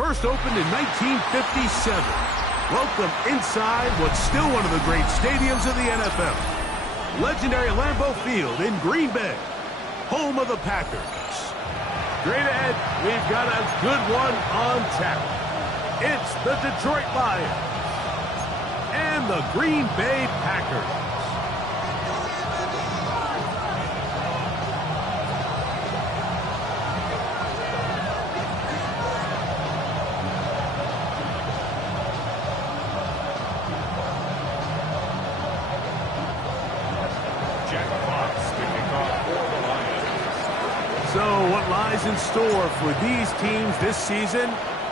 First opened in 1957. Welcome inside what's still one of the great stadiums of the NFL. Legendary Lambeau Field in Green Bay, home of the Packers. Straight ahead, we've got a good one on tap. It's the Detroit Lions and the Green Bay Packers. So what lies in store for these teams this season?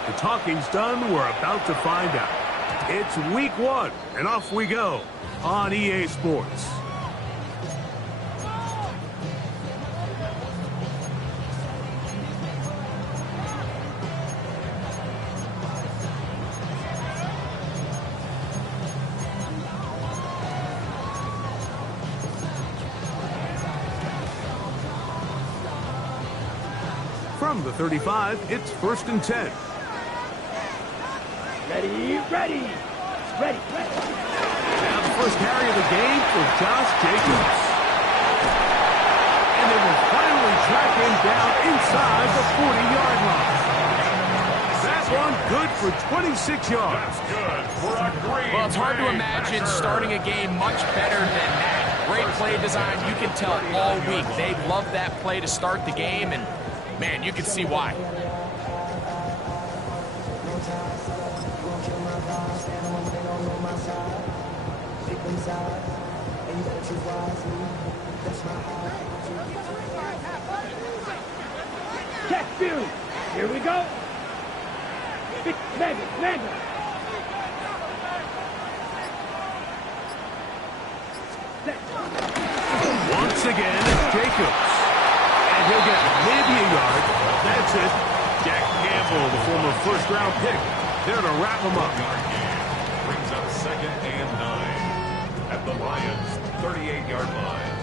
The talking's done. We're about to find out. It's week 1, and off we go on EA Sports. From the 35, it's 1st and 10. Ready. Now the first carry of the game for Josh Jacobs. And they will finally track him down inside the 40-yard line. That one good for 26 yards. That's good for a Green Well, it's hard to Bay imagine Packer. starting a game much better than that. Great play design. You can tell all week. They love that play to start the game, and, man, you can see why. Check 2. Here we go. Mega. Once again, it's Jacobs. And he'll get maybe a yard. That's it. Jack Campbell, the former first-round pick, there to wrap him up. Brings up 2nd and 9 at the Lions' 38-yard line.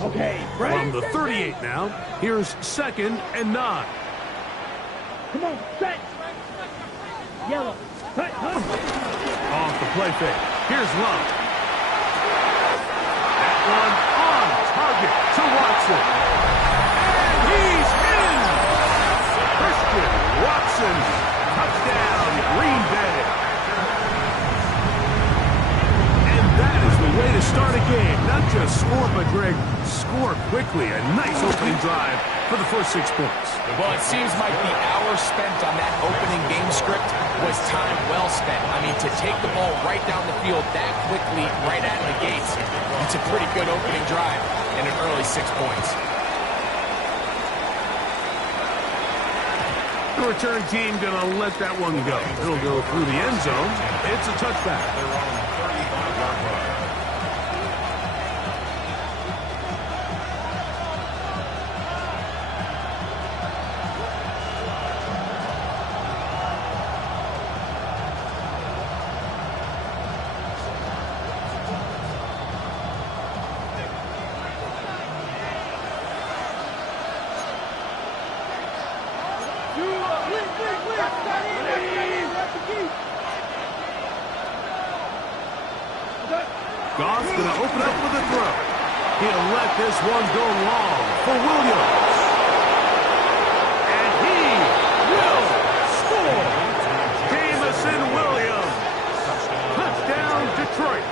Okay, ready? From the 38 now, here's 2nd and 9. Come on, set. Yellow. Cut. Off the play fake. Here's Love. That one on target to Watson. And he's in! Christian Watson. Touchdown, Green Bay. And that is the way to start a game. Not just score, but Greg, score quickly. A nice opening drive for the first 6 points. Well, it seems like the hour spent on that opening game script was time well spent. I mean, to take the ball right down the field that quickly, right out of the gates, it's a pretty good opening drive and an early 6 points. The return team gonna let that one go. It'll go through the end zone. It's a touchback. They're on 35-yard line. Goff's going to open up with a throw. He'll let this one go long for Williams. And he will score. Jamison Williams. Touchdown, Detroit.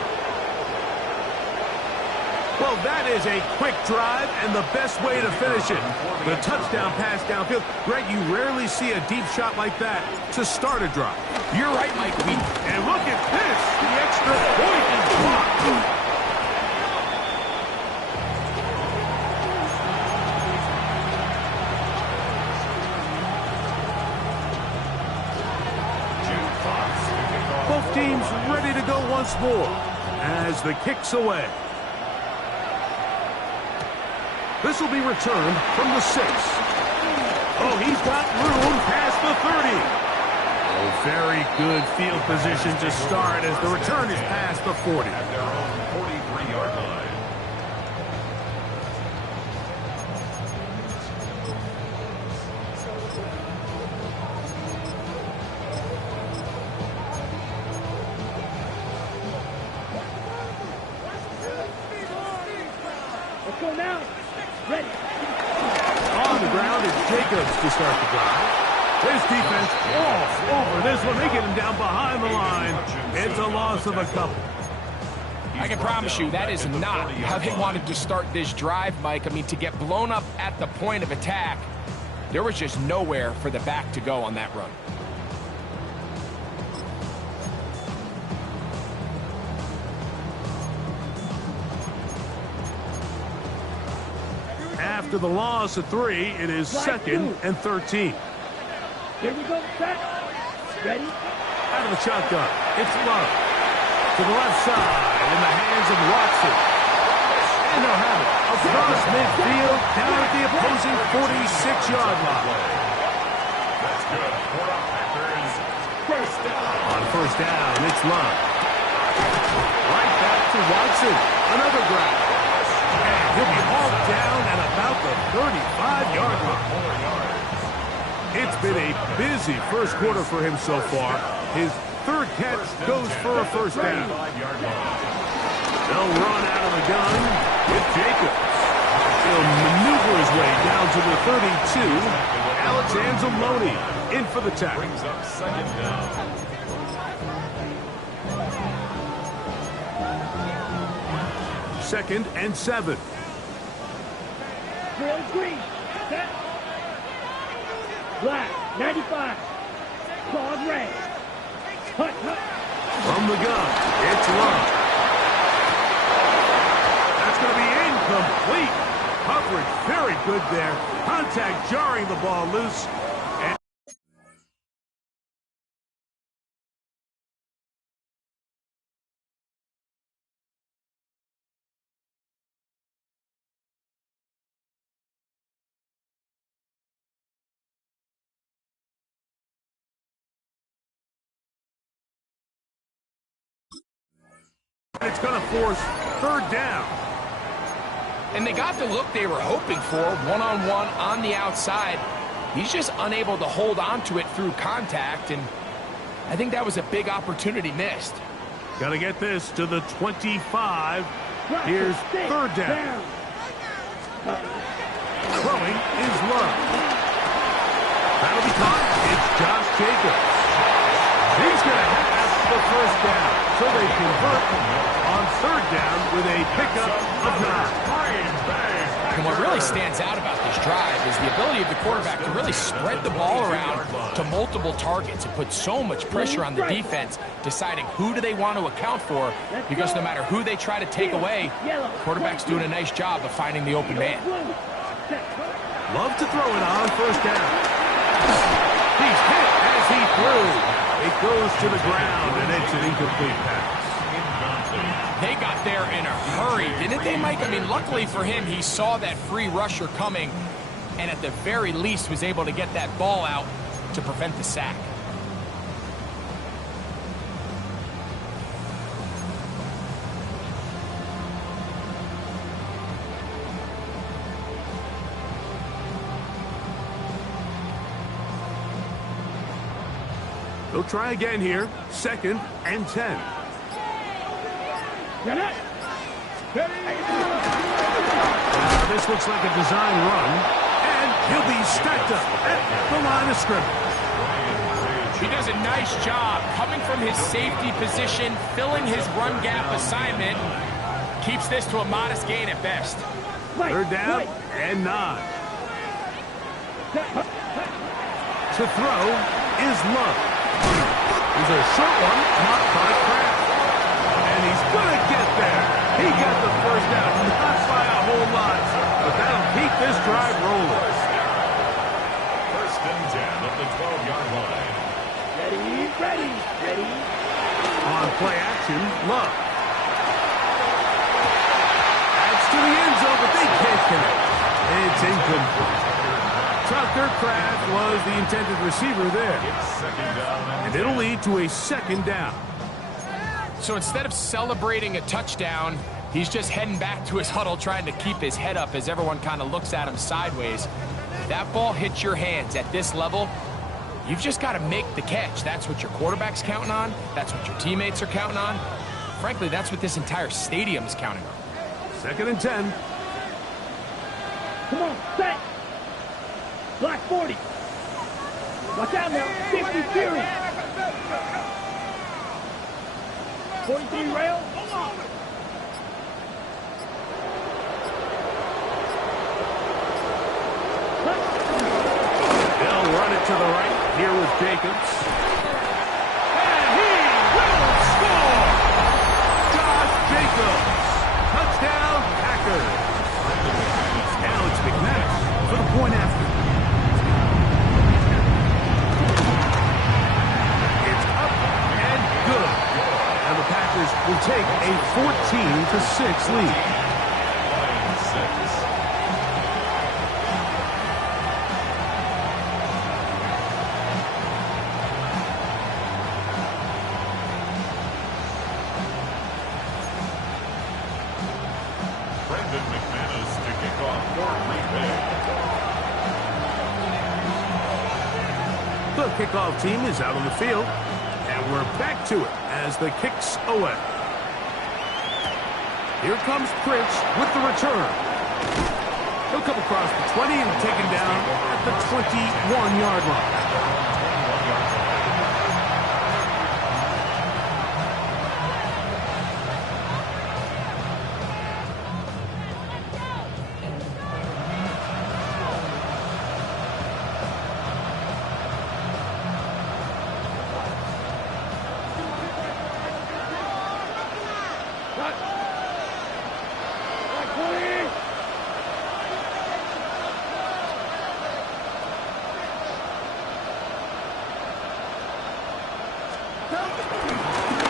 Well, that is a quick drive and the best way to finish it. The touchdown pass downfield. Greg, you rarely see a deep shot like that to start a drive. You're right, Mike. And look at this. The extra point is blocked. Both teams ready to go once more as the kick's away. This will be returned from the 6. Oh, he's got room past the 30. Very good field position to start as the return is past the 40. At their own 43-yard line. Let's go now. Ready. On the ground is Jacobs to start the drive. His defense all over this one. They get him down behind the line. It's a loss of a couple. I can promise you that is not how they wanted to start this drive, Mike. I mean, to get blown up at the point of attack, there was just nowhere for the back to go on that run. After the loss of 3, it is 2nd and 13. Here we go, set. Ready? Out of the shotgun, it's Love. To the left side, in the hands of Watson. And they'll have it across midfield, down at the opposing 46-yard line. That's good. For the Packers, first down. On first down, it's Love. Right back to Watson. Another grab. And he'll be hauled down at about the 35-yard line. It's been a busy first quarter for him so far. His third catch goes for a first down. They'll run out of the gun with Jacobs. He'll maneuver his way down to the 32. Alex Anzalone in for the tackle. Brings up second down. Second and 7. Drill green. Set. Black. 95. Claude red. Hut, hut. From the gun, it's Love. That's going to be incomplete. Coverage very good there. Contact jarring the ball loose. And it's going to force third down. And they got the look they were hoping for, one-on-one on the outside. He's just unable to hold on to it through contact, and I think that was a big opportunity missed. Got to get this to the 25. Here's third down. Throwing is Love. That'll be caught. It's Josh Jacobs. He's going to have the first down. So they convert on third down with a pickup of 9. And what really stands out about this drive is the ability of the quarterback to really spread the ball around to multiple targets and put so much pressure on the defense, deciding who do they want to account for, because no matter who they try to take away, the quarterback's doing a nice job of finding the open man. Love to throw it on first down. He's hit as he threw. It goes to the ground, and it's an incomplete pass. They got there in a hurry, didn't they, Mike? I mean, luckily for him, he saw that free rusher coming, and at the very least was able to get that ball out to prevent the sack. They'll try again here. Second and 10. This looks like a design run, and he'll be stacked up at the line of scrimmage. He does a nice job coming from his safety position, filling his run gap assignment, keeps this to a modest gain at best. Third down and 9. To throw is Love. He's a short one, marked by Kraft. And he's going to get there. He got the first down, not by a whole lot, but that'll keep this drive rolling. First and 10 at the 12-yard line. Ready. On play action, Love. Adds to the end zone, but they can't connect. It's incomplete. Tucker Kraft was the intended receiver there. It's second down And it'll lead to a second down. So instead of celebrating a touchdown, he's just heading back to his huddle trying to keep his head up as everyone kind of looks at him sideways. That ball hits your hands at this level, you've just got to make the catch. That's what your quarterback's counting on. That's what your teammates are counting on. Frankly, that's what this entire stadium is counting on. 2nd and 10. Come on, set. Black 40. Watch out now. 50 Fury. 43 rail. They'll run it to the right. Here with Jacobs. And he will score! Josh Jacobs. Touchdown, Packers. Now it's McManus for the point after. It's up and good. And the Packers will take a 14-6 lead. Line 6. McManus to kick off for Green Bay. The kickoff team is out on the field, and we're back to it as the kick's away. Here comes Prince with the return. He'll come across the 20 and taken down at the 21-yard line.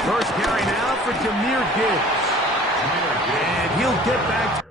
First carry now for Jahmyr Gibbs. And he'll get back.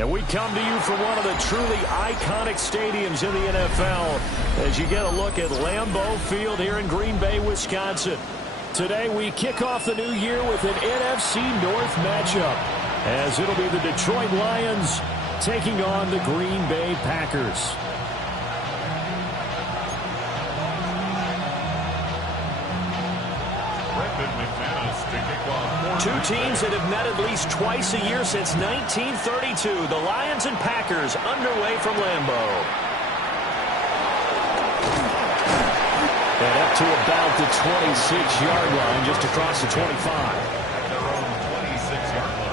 And we come to you from one of the truly iconic stadiums in the NFL as you get a look at Lambeau Field here in Green Bay, Wisconsin. Today we kick off the new year with an NFC North matchup as it'll be the Detroit Lions taking on the Green Bay Packers. Two teams that have met at least twice a year since 1932. The Lions and Packers underway from Lambeau. And up to about the 26-yard line, just across the 25. At their own 26-yard line.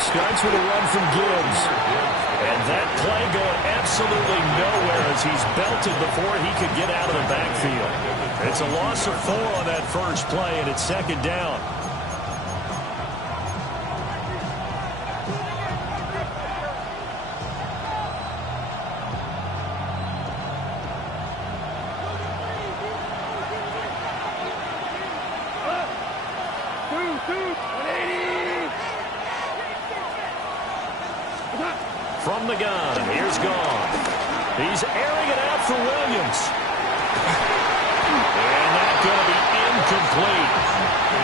Starts with a run from Gibbs. And that play going absolutely nowhere as he's belted before he could get out of the backfield. It's a loss of 4 on that first play, and it's second down. From the gun, here's Gone. He's airing it out for Williams. And that's going to be incomplete.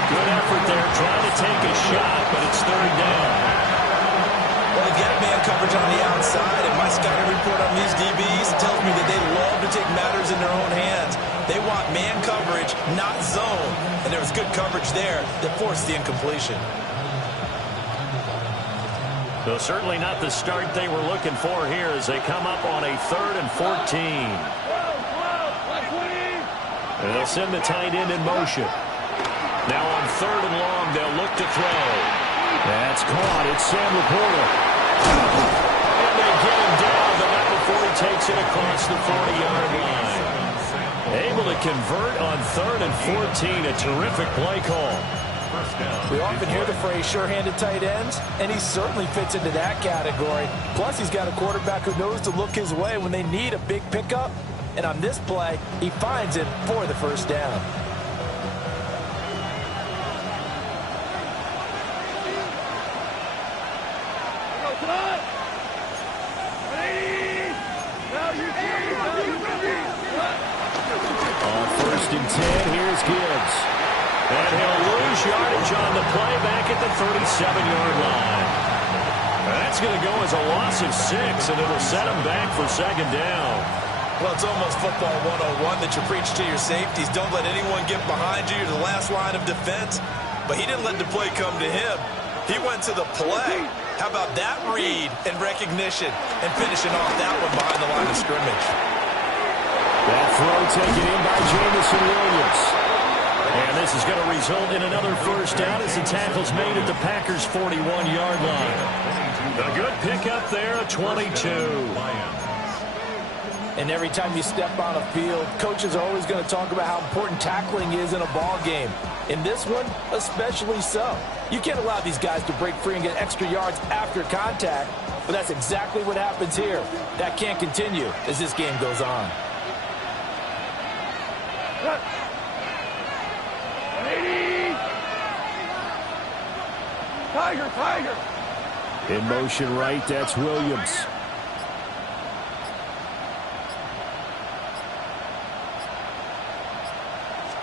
Good effort there, trying to take a shot, but it's third down. Well, they get man coverage on the outside, and my scouting report on these DBs tells me that they love to take matters in their own hands. They want man coverage, not zone. And there was good coverage there that forced the incompletion. So certainly not the start they were looking for here as they come up on a 3rd and 14. And they'll send the tight end in motion. Now on 3rd and long, they'll look to throw. That's caught. It's Sam Laporta. And they get him down, but not before he takes it across the 40-yard line. Able to convert on 3rd and 14. A terrific play call. We often hear the phrase sure-handed tight ends, and he certainly fits into that category. Plus, he's got a quarterback who knows to look his way when they need a big pickup. And on this play, he finds it for the first down. On 1st and 10, here's Gibbs. And he'll lose yardage on the play back at the 37-yard line. That's going to go as a loss of 6, and it'll set him back for second down. Well, it's almost football 101 that you preach to your safeties. Don't let anyone get behind you. You're the last line of defense. But he didn't let the play come to him. He went to the play. How about that read and recognition and finishing off that one behind the line of scrimmage? That throw taken in by Jamison Williams. And this is going to result in another first down as the tackle's made at the Packers' 41-yard line. A good pickup there, a 22. And every time you step on a field, coaches are always going to talk about how important tackling is in a ball game. In this one, especially so. You can't allow these guys to break free and get extra yards after contact, but that's exactly what happens here. That can't continue as this game goes on. Tiger, Tiger. In motion right, that's Williams.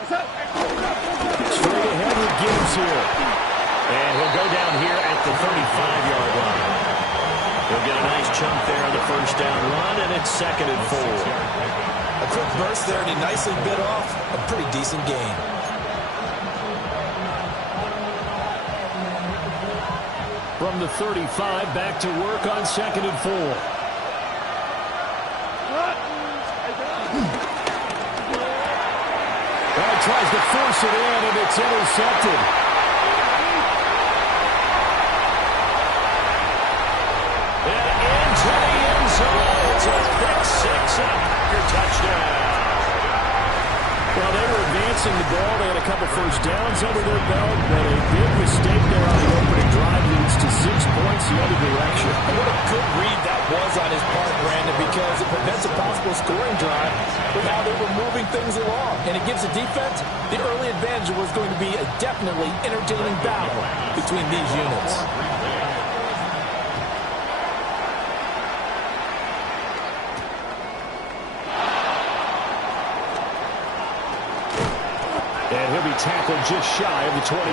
Straight ahead with Gibbs here. And he'll go down here at the 35-yard line. He'll get a nice chunk there on the first down run, and it's 2nd and 4. A quick burst there, and he nicely bit off a pretty decent gain. From the 35, back to work on 2nd and 4. Tries to force it in, and it's intercepted. picks up Packer touchdown. Well, they were advancing the ball. They had a couple first downs under their belt, but a big mistake there on the opening drive leads to 6 points the other direction. And what a good read that was on his part, Brandon, because it prevents a possible scoring drive with how they were moving things along. And it gives the defense the early advantage. Was going to be a definitely entertaining battle between these units. And he'll be tackled just shy of the 25.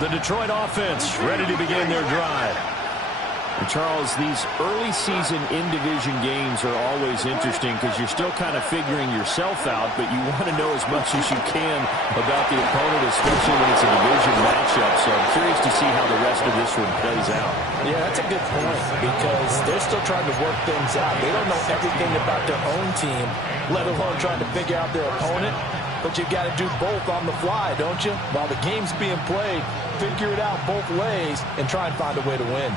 The Detroit offense ready to begin their drive. And Charles, these early season in-division games are always interesting because you're still kind of figuring yourself out, but you want to know as much as you can about the opponent, especially when it's a division matchup. So I'm curious to see how the rest of this one plays out. Yeah, that's a good point because they're still trying to work things out. They don't know everything about their own team, let alone trying to figure out their opponent. But you've got to do both on the fly, don't you? While the game's being played, figure it out both ways and try and find a way to win.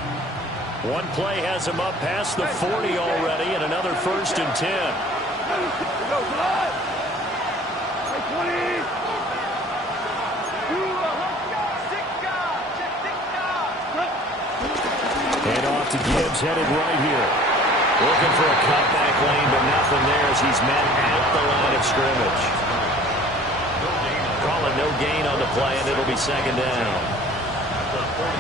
One play has him up past the 40 already, and another 1st and 10. Hand off to Gibbs, headed right here. Looking for a cutback lane, but nothing there as he's met at the line of scrimmage. Calling no gain on the play, and it'll be 2nd down.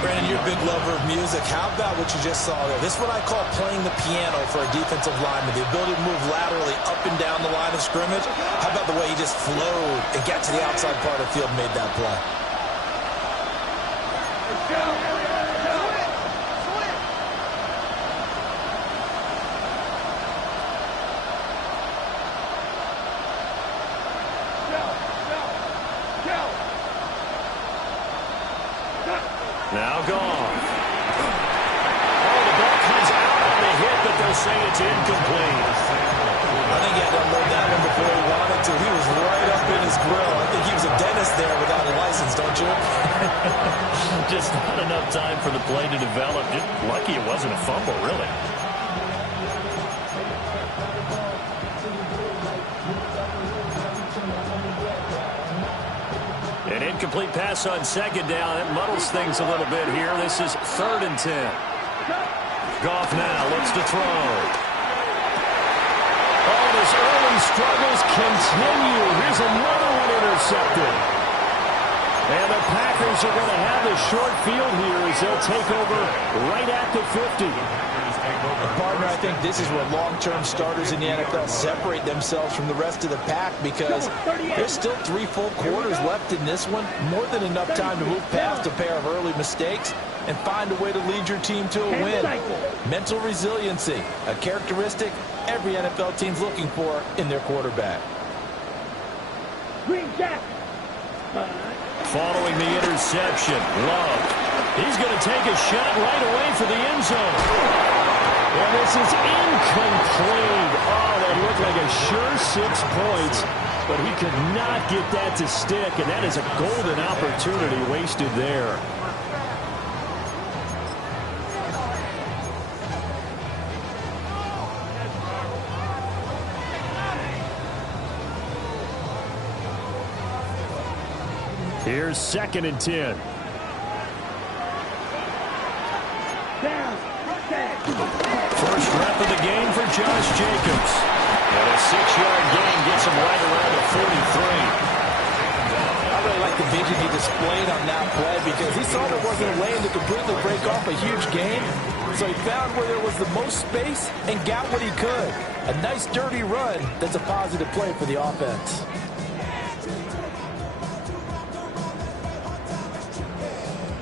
Brandon, you're a big lover of music. How about what you just saw there? This is what I call playing the piano for a defensive lineman. The ability to move laterally up and down the line of scrimmage. How about the way he just flowed and got to the outside part of the field and made that play? Now gone. Oh, the ball comes out on the hit, but they'll say it's incomplete. I think he had to unload that one before he wanted to. He was right up in his grill. I think he was a dentist there without a license, don't you? Just not enough time for the play to develop. Just lucky it wasn't a fumble, really. An incomplete pass on 2nd down. That muddles things a little bit here. This is 3rd and 10. Goff now looks to throw. Oh, his early struggles continue. Here's another one intercepted. And the Packers are going to have the short field here as they'll take over right at the 50. Partner, I think this is where long-term starters in the NFL separate themselves from the rest of the pack because there's still 3 full quarters left in this one. More than enough time to move past a pair of early mistakes and find a way to lead your team to a win. Mental resiliency, a characteristic every NFL team's looking for in their quarterback. Following the interception, Love. He's going to take a shot right away for the end zone. And this is incomplete. Oh, that looked like a sure 6 points, but he could not get that to stick, and that is a golden opportunity wasted there. Here's 2nd and 10. First rep of the game for Josh Jacobs. And a 6-yard gain gets him right around the 43. I really like the vision he displayed on that play because he saw there wasn't a lane to completely break off a huge gain. So he found where there was the most space and got what he could. A nice dirty run that's a positive play for the offense.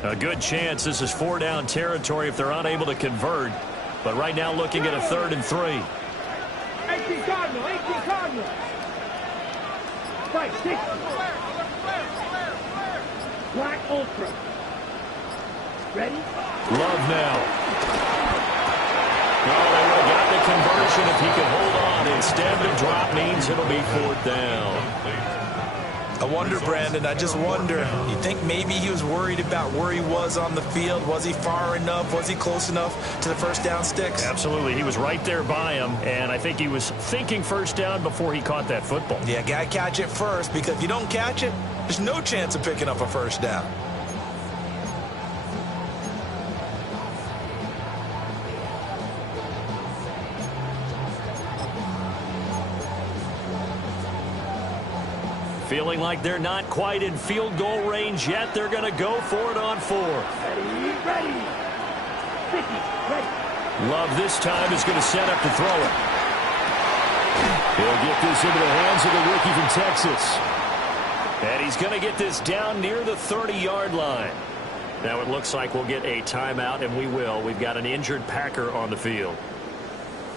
A good chance this is 4-down territory if they're unable to convert. But right now looking at a 3rd and 3. 18 Cardinal, 18 Cardinal. Fight, 6. Black Ultra. Ready? Love now. Oh, they would have got the conversion if he could hold on. Instead, the drop means it'll be 4th down. I wonder, Brandon, I just wonder. You think maybe he was worried about where he was on the field? Was he far enough? Was he close enough to the first down sticks? Absolutely. He was right there by him, and I think he was thinking first down before he caught that football. Yeah, got to catch it first, because if you don't catch it, there's no chance of picking up a first down. Feeling like they're not quite in field goal range yet. They're going to go for it on 4. Ready. 50, ready. Love this time is going to set up to throw it. He'll get this into the hands of the rookie from Texas. And he's going to get this down near the 30-yard line. Now it looks like we'll get a timeout, and we will. We've got an injured Packer on the field.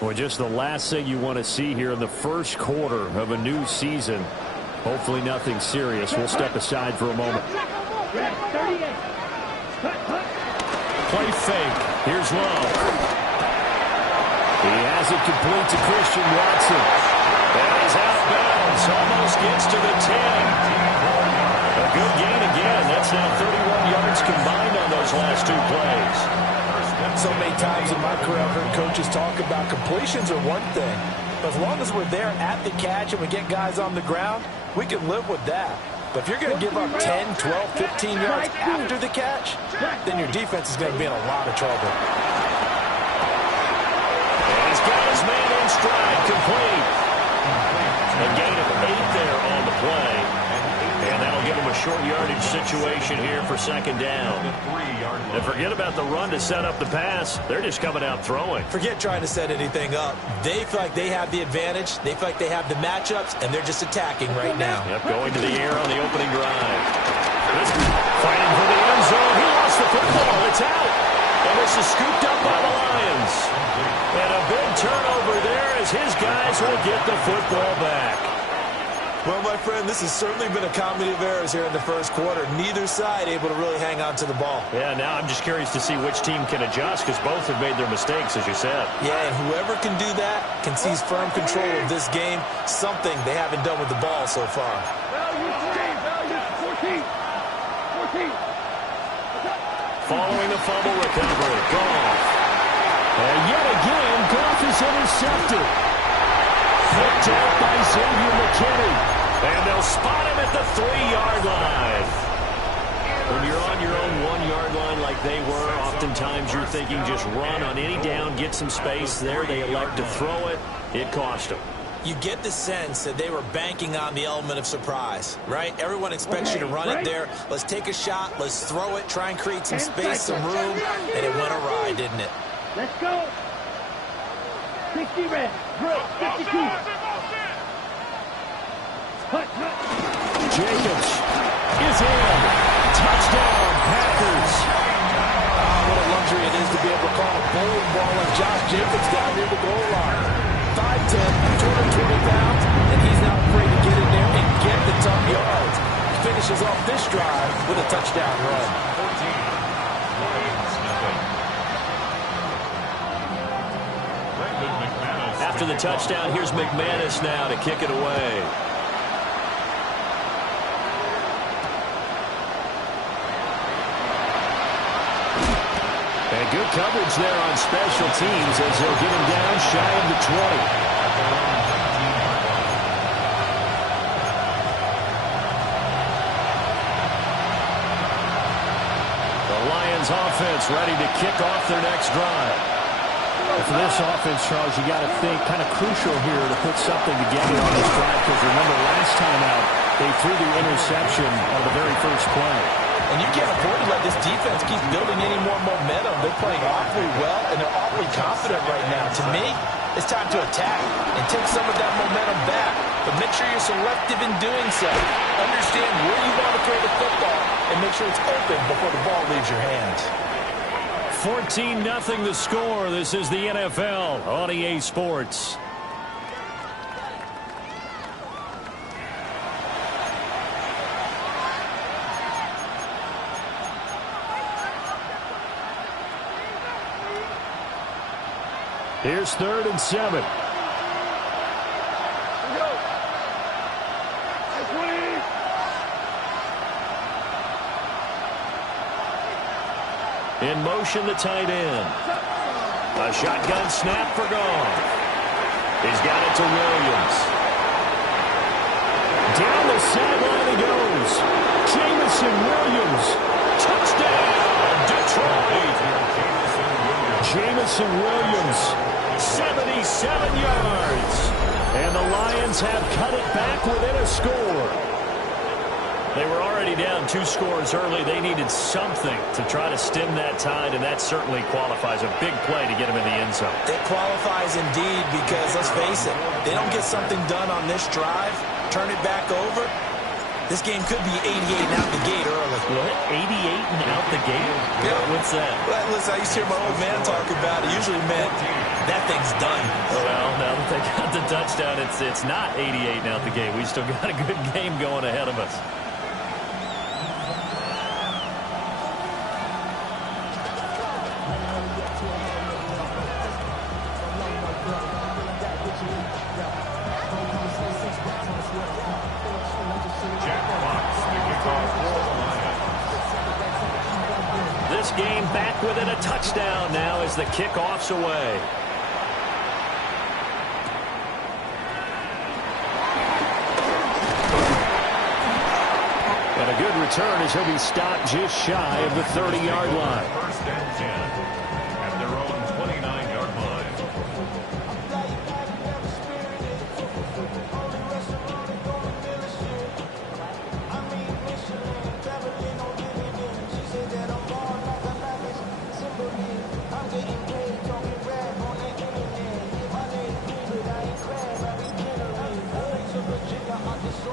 Well, just the last thing you want to see here in the first quarter of a new season. Hopefully nothing serious. We'll step aside for a moment. Play fake. Here's Love. He has it complete to Christian Watson. And he's out of bounds. Almost gets to the 10. A good gain again. That's now 31 yards combined on those last 2 plays. So many times in my career, I've heard coaches talk about completions are one thing. But as long as we're there at the catch and we get guys on the ground, we can live with that. But if you're going to give up 10, 12, 15 yards after the catch, then your defense is going to be in a lot of trouble. And he's got his man in stride, complete. A gain of 8 there on the play. And that'll give him a short yardage situation here for second down. And forget about the run to set up the pass. They're just coming out throwing. Forget trying to set anything up. They feel like they have the advantage. They feel like they have the matchups, and they're just attacking right now. Yep, going to the air on the opening drive. Fighting for the end zone. He lost the football. It's out. And this is scooped up by the Lions. And a big turnover there as his guys will get the football back. Well, my friend, this has certainly been a comedy of errors here in the first quarter. Neither side able to really hang on to the ball. Yeah, now I'm just curious to see which team can adjust, because both have made their mistakes, as you said. Yeah, and whoever can do that can seize firm control of this game, something they haven't done with the ball so far. Value 14. Following the fumble recovery, Goff. And yet again, Goff is intercepted. Picked out by Xavier McKinney. And they'll spot him at the 3-yard line. When you're on your own 1-yard line like they were, oftentimes you're thinking just run on any down, get some space. There they elect to throw it. It cost them. You get the sense that they were banking on the element of surprise, right? Everyone expects you to run it there. Let's take a shot. Let's throw it. Try and create some space, some room. And it went awry, didn't it? Let's go. 60 red. Great. 52. Jacobs is in. Touchdown, Packers. What a luxury it is to be able to call a bowling ball like Josh Jacobs down near the goal line. 5'10", 220 pounds, and he's not afraid to get in there and get the tough yards. He finishes off this drive with a touchdown run. After the touchdown, here's McManus now to kick it away. And good coverage there on special teams as they'll get him down shy of the 20. The Lions offense ready to kick off their next drive. For this offense, Charles, you got to think kind of crucial here to put something together on this drive, because remember last time out they threw the interception on the very first play. And you can't afford to let this defense keep building any more momentum. They're playing awfully well, and they're awfully confident right now. To me, it's time to attack and take some of that momentum back. But make sure you're selective in doing so. Understand where you want to throw the football, and make sure it's open before the ball leaves your hands. 14-0 the score. This is the NFL on EA Sports. Here's 3rd and 7. In motion, the tight end. A shotgun snap for Goff. He's got it to Williams. Down the sideline he goes. Jamison Williams. Touchdown, Detroit. Jamison Williams, 77 yards. And the Lions have cut it back within a score. They were already down 2 scores early. They needed something to try to stem that tide, and that certainly qualifies. A big play to get them in the end zone. It qualifies indeed because, let's face it, they don't get something done on this drive, turn it back over, this game could be 88 and out the gate early. What? 88 and out the gate? Yeah. What's that? Well, listen, I used to hear my old man talk about it. Usually meant that thing's done. Well, now that they got the touchdown, it's not 88 and out the gate. We still got a good game going ahead of us. This game back within a touchdown now as the kickoff's away. And a good return as he'll be stopped just shy of the 30-yard line. First and 10 at their own 29-yard line.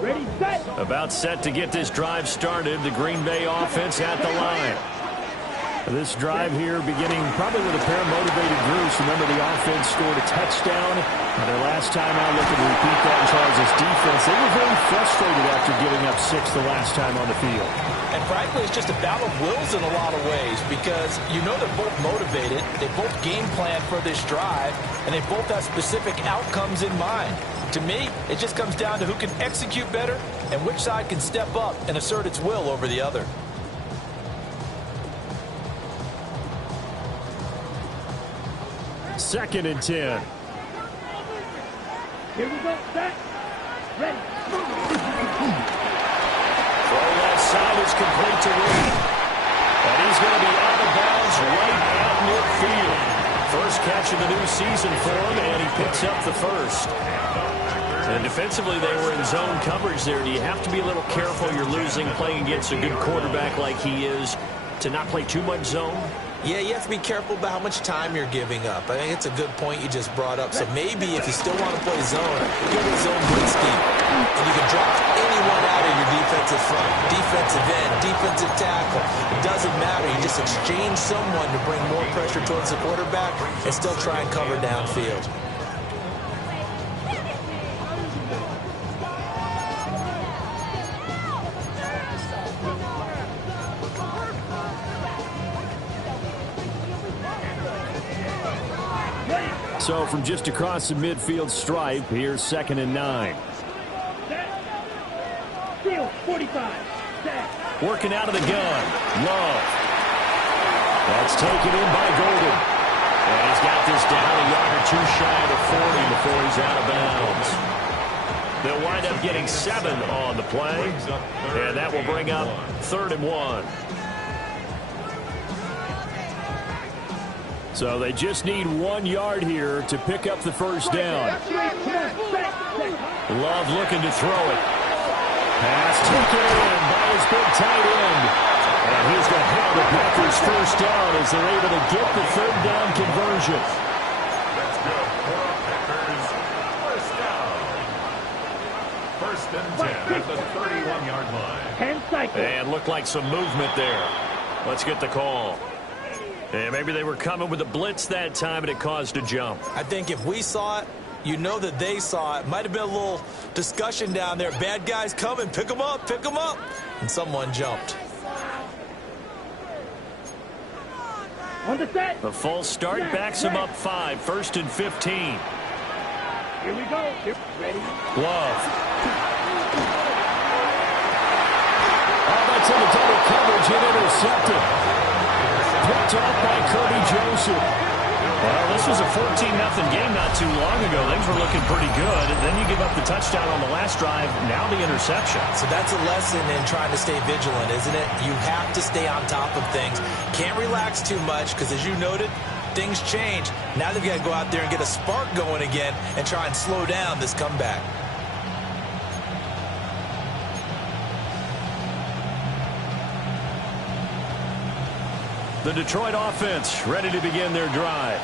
Ready, set. About set to get this drive started. The Green Bay offense at the line. This drive here beginning probably with a pair of motivated groups. Remember, the offense scored a touchdown. And their last time out, looking to repeat that in Charles' defense. They were very frustrated after giving up 6 the last time on the field. And frankly, it's just a battle of wills in a lot of ways because you know they're both motivated, they both game plan for this drive, and they both have specific outcomes in mind. To me, it just comes down to who can execute better and which side can step up and assert its will over the other. Second and 10. Here we go, set. Ready. Throw left side is complete to Reed. And he's going to be out of bounds right at midfield. First catch of the new season for him, and he picks up the first. And defensively, they were in zone coverage there. Do you have to be a little careful? You're losing, playing against a good quarterback like he is, to not play too much zone? Yeah, you have to be careful about how much time you're giving up. I think it's a good point you just brought up. So maybe if you still want to play zone, go to zone blitz scheme. And you can drop anyone out of your defensive front, defensive end, defensive tackle. It doesn't matter. You just exchange someone to bring more pressure towards the quarterback and still try and cover downfield. So from just across the midfield stripe, here's 2nd and 9. Field, 45. Set. Working out of the gun. Love. That's taken in by Golden. And he's got this down a yard or 2 shy of the 40 before he's out of bounds. They'll wind up getting 7 on the play. And that will bring up 3rd and 1. So they just need 1 yard here to pick up the first down. Love looking to throw it. Pass taken in by his big tight end. And he's going to have the Packers first down as they're able to get the 3rd down conversion. That's good for Packers. First down. First and 10 at the 31-yard line. 10 seconds. And looked like some movement there. Let's get the call. And maybe they were coming with a blitz that time and it caused a jump. I think if we saw it, you know that they saw it. Might have been a little discussion down there. Bad guys coming. Pick them up. Pick them up. And someone jumped. On the set. The false start backs him up 5. 1st and 15. Here we go. Here. Ready. Love. Oh, that's in the double coverage and intercepted. Picked off by Kirby Joseph. Well, this was a 14-0 game not too long ago. Things were looking pretty good. And then you give up the touchdown on the last drive. Now the interception. So that's a lesson in trying to stay vigilant, isn't it? You have to stay on top of things. Can't relax too much because, as you noted, things change. Now they've got to go out there and get a spark going again and try and slow down this comeback. The Detroit offense ready to begin their drive.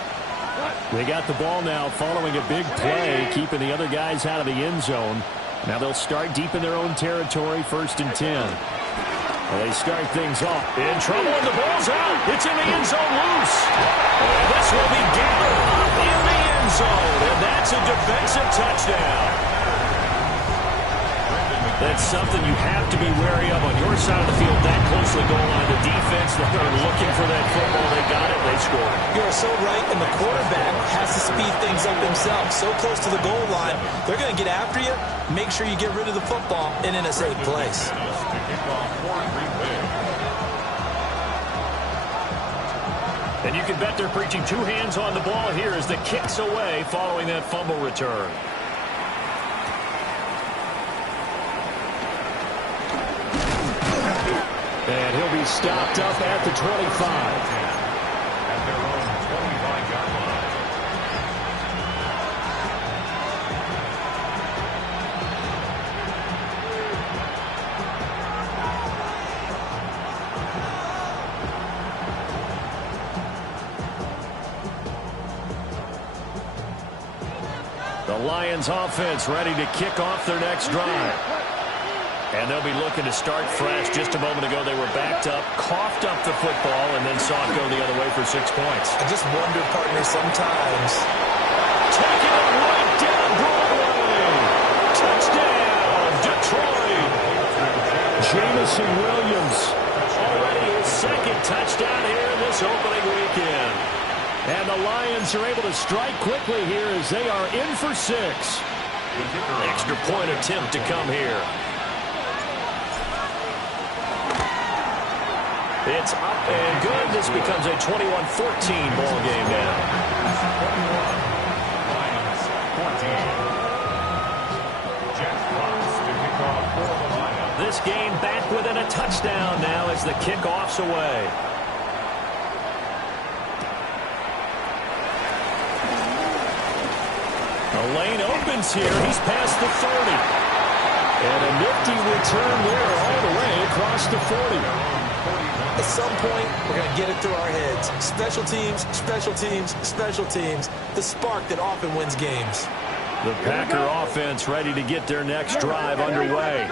They got the ball now following a big play, keeping the other guys out of the end zone. Now they'll start deep in their own territory, 1st and 10. Well, they start things off. In trouble, and the ball's out. It's in the end zone loose. And this will be gathered up in the end zone, and that's a defensive touchdown. That's something you have to be wary of on your side of the field. That close to the goal line. The defense, they're looking for that football. They got it. They scored. You're so right, and the quarterback has to speed things up himself. So close to the goal line, they're going to get after you. Make sure you get rid of the football and in a safe place. And you can bet they're preaching 2 hands on the ball here as the kick's away following that fumble return. And he'll be stopped up at the 25. At their own 25-yard line. The Lions offense ready to kick off their next drive. And they'll be looking to start fresh. Just a moment ago, they were backed up, coughed up the football, and then saw it go the other way for 6 points. I just wonder, partner, sometimes. Taking it right down Broadway. Touchdown, Detroit. Jamison Williams. Already his 2nd touchdown here in this opening weekend. And the Lions are able to strike quickly here as they are in for 6. Extra point attempt to come here. It's up and good. This becomes a 21-14 ball game now. Lions 14. Jeff Fox to kick off for the Lions. This game back within a touchdown now as the kickoff's away. The lane opens here. He's past the 30. And a nifty return there all the way across the 40. At some point, we're going to get it through our heads. Special teams, special teams, special teams. The spark that often wins games. The Packer offense ready to get their next drive underway.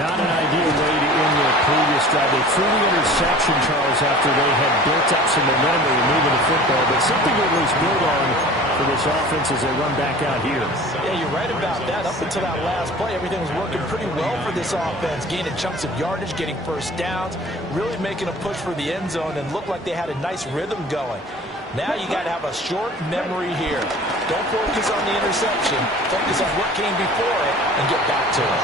Not an ideal way to end their previous drive. They threw the interception, Charles, after they had built up some momentum and moving the football. But something to at least build on for this offense as they run back out here. Yeah, you're right about that. Up until that last play, everything was working pretty well for this offense. Gaining chunks of yardage, getting first downs, really making a push for the end zone, and looked like they had a nice rhythm going. Now you got to have a short memory here. Don't focus on the interception. Focus on what came before it and get back to it.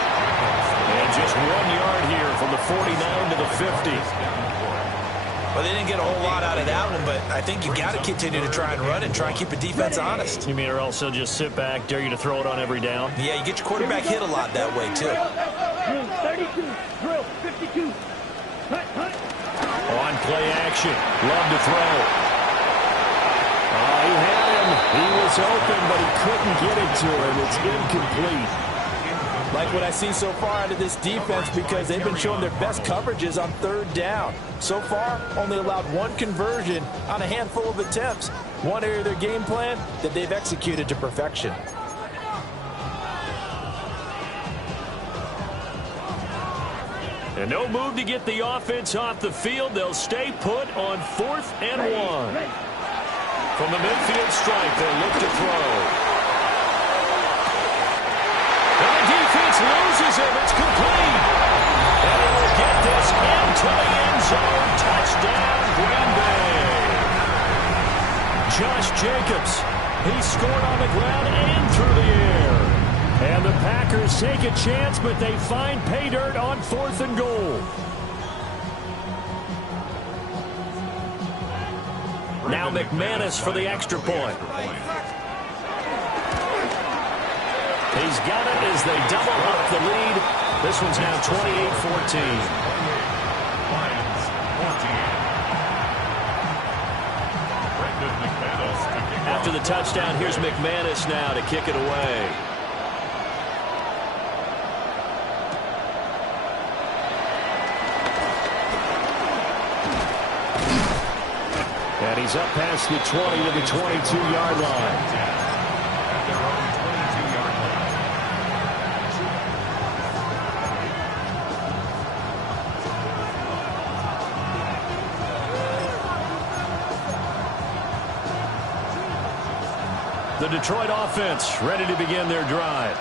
And just 1 yard here from the 49 to the 50. Well, they didn't get a whole lot out of that one, but I think you got to continue to try and run and try and keep the defense honest. You mean or else they'll just sit back, dare you to throw it on every down? Yeah, you get your quarterback hit a lot that way, too. Drill 32. Drill 52. Hut, hut. On play action. Love to throw. He had him. He was open, but he couldn't get it to him. It's incomplete. Like what I see so far out of this defense because they've been showing their best coverages on 3rd down. So far, only allowed 1 conversion on a handful of attempts. One area of their game plan that they've executed to perfection. And no move to get the offense off the field. They'll stay put on 4th and 1. From the midfield stripe, they'll look to throw. And the defense loses him. It's complete. And he will get this into the end zone. Touchdown, Green Bay. Josh Jacobs. He scored on the ground and through the air. And the Packers take a chance, but they find pay dirt on 4th and goal. Now McManus for the extra point. He's got it as they double up the lead. This one's now 28-14. After the touchdown, here's McManus now to kick it away. And he's up past the 20 to the 22-yard line. The Detroit offense ready to begin their drive.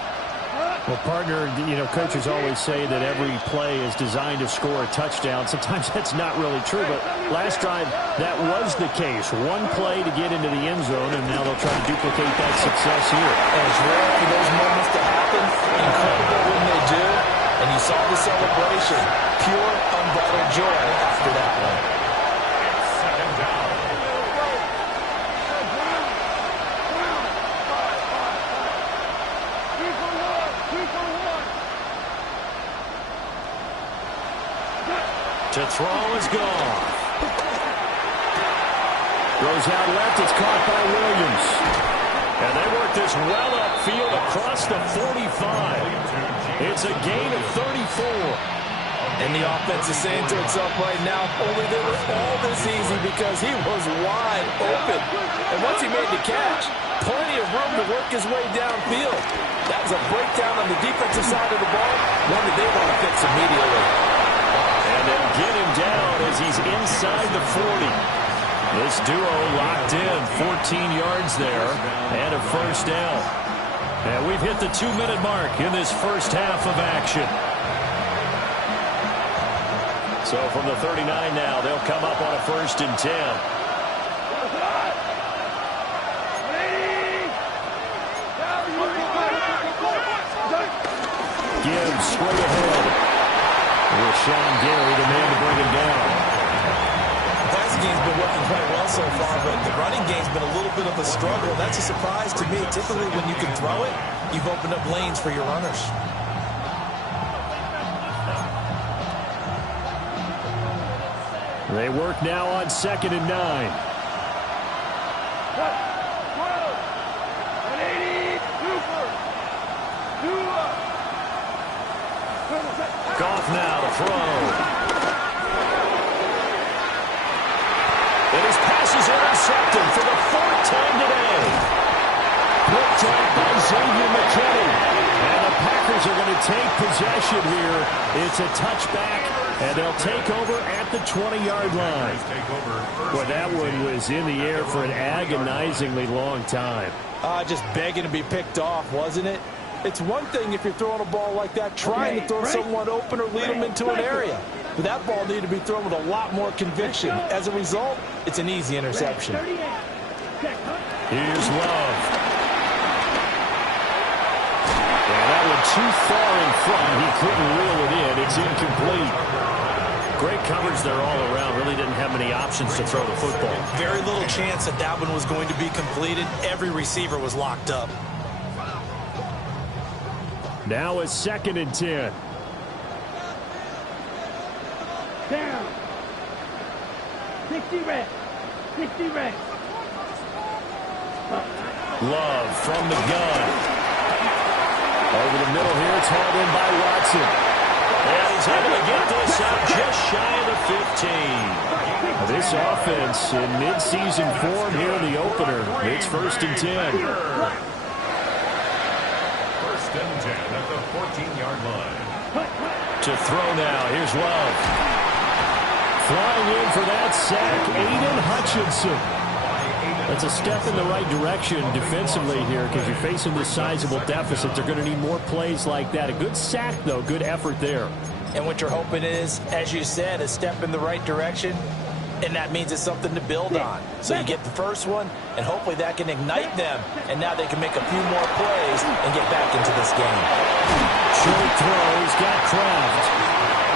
Well, partner, coaches always say that every play is designed to score a touchdown. Sometimes that's not really true, but last drive, that was the case. One play to get into the end zone, and now they'll try to duplicate that success here. And it's rare for those moments to happen. Incredible when they do. And you saw the celebration. Pure, unbridled joy after that one. Second down. To throw is gone. Goes out left. It's caught by Williams. And they work this well upfield across the 45. It's a gain of 34. And the offense is saying to itself right now, only they were all this easy because he was wide open. And once he made the catch, plenty of room to work his way downfield. That was a breakdown on the defensive side of the ball, one that they want to fix immediately. And they'll get him down as he's inside the 40. This duo locked in, 14 yards there, and a first down. And we've hit the 2-minute mark in this first half of action. So from the 39 now, they'll come up on a 1st and 10. Gibbs straight ahead. Rashawn Gary, the man to bring him down. The passing game's been working quite well so far, but the running game's been a little bit of a struggle. That's a surprise to me. Typically, when you can throw it, you've opened up lanes for your runners. They work now on 2nd and 9. Goff now to throw. And his pass is intercepted for the 4th time today. Picked up by Xavier McKinney. And the Packers are going to take possession here. It's a touchback, and they'll take over at the 20-yard line. Well, that one was in the air for an agonizingly long time. Just begging to be picked off, wasn't it? It's one thing if you're throwing a ball like that, trying to throw someone open or lead them into an area. But that ball needed to be thrown with a lot more conviction. As a result, it's an easy interception. Here's Love. And that one too far in front. He couldn't reel it in. It's incomplete. Great coverage there all around. Really didn't have many options to throw the football. Very little chance that that one was going to be completed. Every receiver was locked up. Now it's 2nd and 10. Down. 60 reps. 60 reps. Love from the gun. Over the middle here, it's hauled in by Watson. And he's able to get this out just shy of the 15. This offense in midseason form here in the opener. It's 1st and 10. 1st and 10 at the 14-yard line. To throw now, here's Love. Flying in for that sack, Aiden Hutchinson. That's a step in the right direction defensively here because you're facing this sizable deficit. They're going to need more plays like that. A good sack, though. Good effort there. And what you're hoping is, as you said, a step in the right direction, and that means it's something to build on. So you get the first one, and hopefully that can ignite them, and now they can make a few more plays and get back into this game. Short throw, he's got Kraft.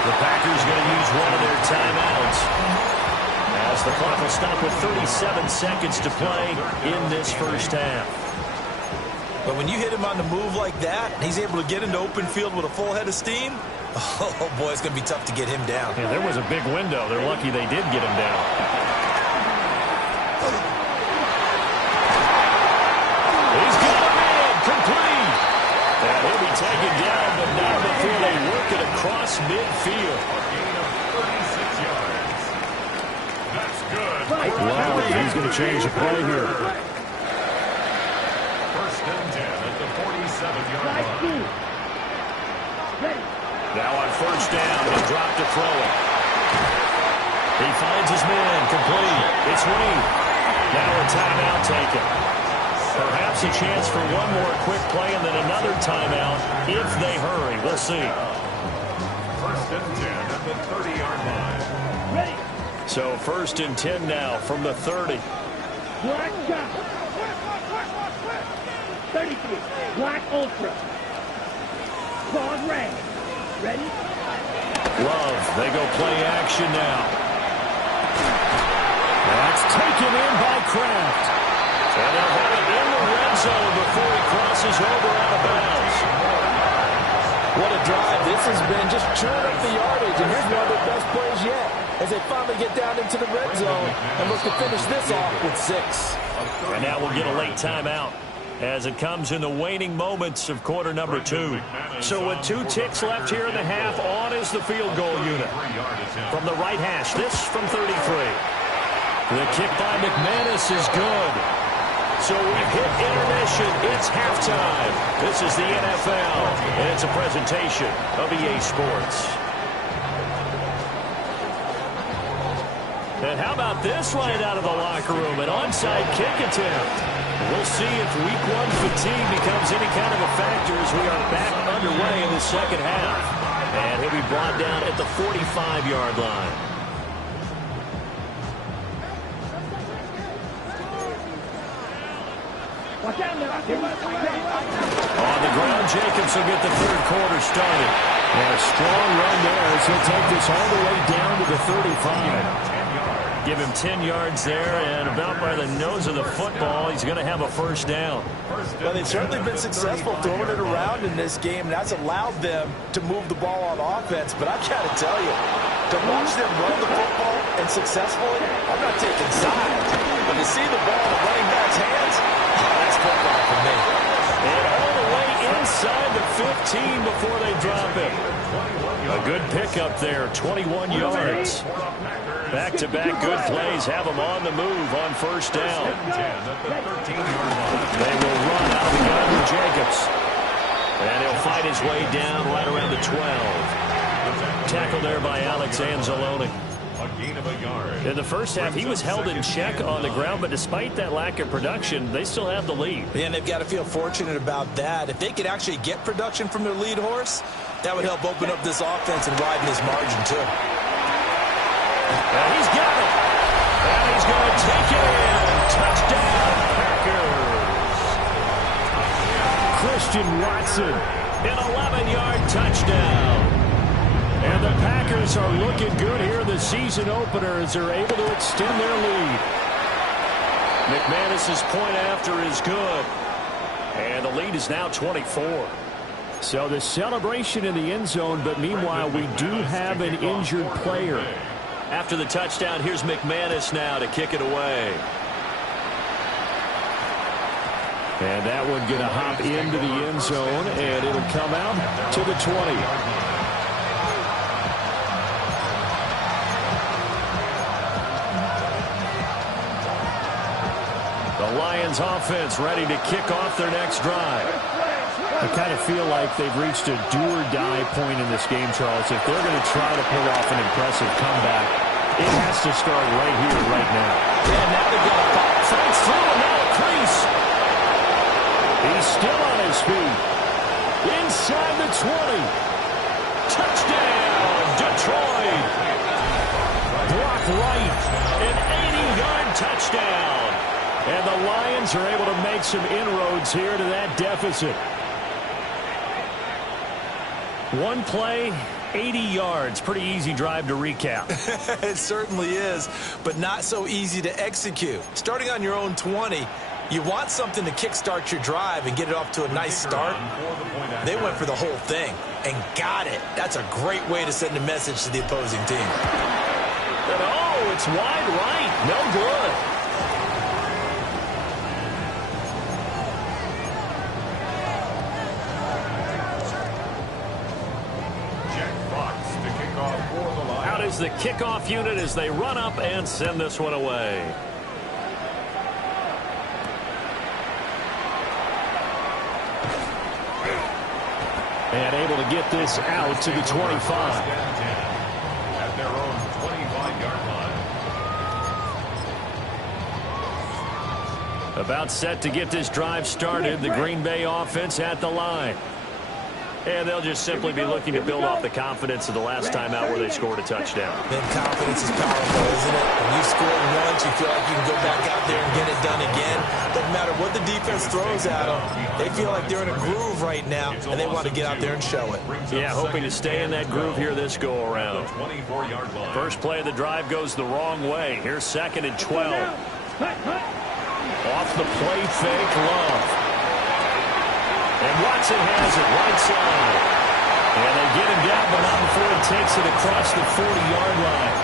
The Packers going to use one of their timeouts as The clock will stop with 37 seconds to play in this first half. But when you hit him on the move like that, he's able to get into open field with a full head of steam, oh boy, it's going to be tough to get him down. Yeah, there was a big window. They're lucky they did get him down. He's got him in, complete. And he'll be taken down, but not before they work it across midfield. A gain of 36 yards. That's good. Wow, he's going to change the play here. First and 10 at the 47-yard line. Now on first down, he'll drop to throw it. He finds his man, complete. It's Reed. Now a timeout taken. Perhaps a chance for one more quick play and then another timeout if they hurry. We'll see. First and 10 at the 30-yard line. So first and 10 now from the 30. Black shot. 33. Black ultra. Claws red. Ready? Love, they go play action now. That's taken in by Kraft. And they'll have it in the red zone before he crosses over out of bounds. What a drive this has been, just churn up the yardage, and here's one of their best plays yet as they finally get down into the red zone and look to finish this off with 6. And now we'll get a late timeout as it comes in the waning moments of quarter number 2. So with 2 ticks left here in the half, on is the field goal unit. From the right hash, this from 33. The kick by McManus is good. So we've hit intermission. It's halftime. This is the NFL, and it's a presentation of EA Sports. And how about this right out of the locker room? An onside kick attempt. We'll see if week 1 fatigue becomes any kind of a factor as we are back underway in the second half. And he'll be brought down at the 45-yard line. Watch out now. On the ground, Jacobs will get the third quarter started. And a strong run there as he'll take this all the way down to the 35. Give him 10 yards there, and about by the nose of the football, he's going to have a first down. Well, they've certainly been successful throwing it around in this game, and that's allowed them to move the ball on offense. But I've got to tell you, to watch them run the football and successfully, I'm not taking sides. But to see the ball in the running back's hands, that's football for me. And all the way inside the 15 before they drop him. A good pickup there, 21 yards. Back-to-back good plays have him on the move on first down. They will run out of the gun with Jacobs. And he'll fight his way down right around the 12. Tackled there by Alex Anzalone. A gain of a yard. In the first half, he was held in check on the ground, but despite that lack of production, they still have the lead. And they've got to feel fortunate about that. If they could actually get production from their lead horse, that would help open up this offense and widen this margin, too. And he's got it. And he's going to take it in. Touchdown, Packers. Christian Watson, an 11-yard touchdown. And the Packers are looking good here in the season opener as they're able to extend their lead. McManus's point after is good. And the lead is now 24. So the celebration in the end zone, but meanwhile we do have an injured player. After the touchdown, here's McManus now to kick it away. And that one going to hop into the end zone, and it'll come out to the 20. The Lions offense ready to kick off their next drive. I kind of feel like they've reached a do-or-die point in this game, Charles. If they're going to try to pull off an impressive comeback, it has to start right here, right now. Yeah, now they've got a box. Fights through and now a crease. He's still on his feet. Inside the 20. Touchdown, Detroit. Brock Wright, an 80-yard touchdown. And the Lions are able to make some inroads here to that deficit. One play, 80 yards. Pretty easy drive to recap. It certainly is, but not so easy to execute. Starting on your own 20, you want something to kickstart your drive and get it off to a nice start. They went for the whole thing and got it. That's a great way to send a message to the opposing team. And oh, it's wide right. No good. Out is the kickoff unit as they run up and send this one away. And able to get this out to the 25. At their own 25-yard line. About set to get this drive started. The Green Bay offense at the line. And they'll just simply be looking to build off the confidence of the last time out where they scored a touchdown. Then confidence is powerful, isn't it? When you score once, you feel like you can go back out there and get it done again. Doesn't matter what the defense throws at them. They feel like they're in a groove right now, and they want to get out there and show it. Yeah, hoping to stay in that groove here this go-around. 24-yard line. First play of the drive goes the wrong way. Here's 2nd and 12. Off the play fake, Love. And Watson has it right side. And they get him down, but not before he takes it across the 40-yard line.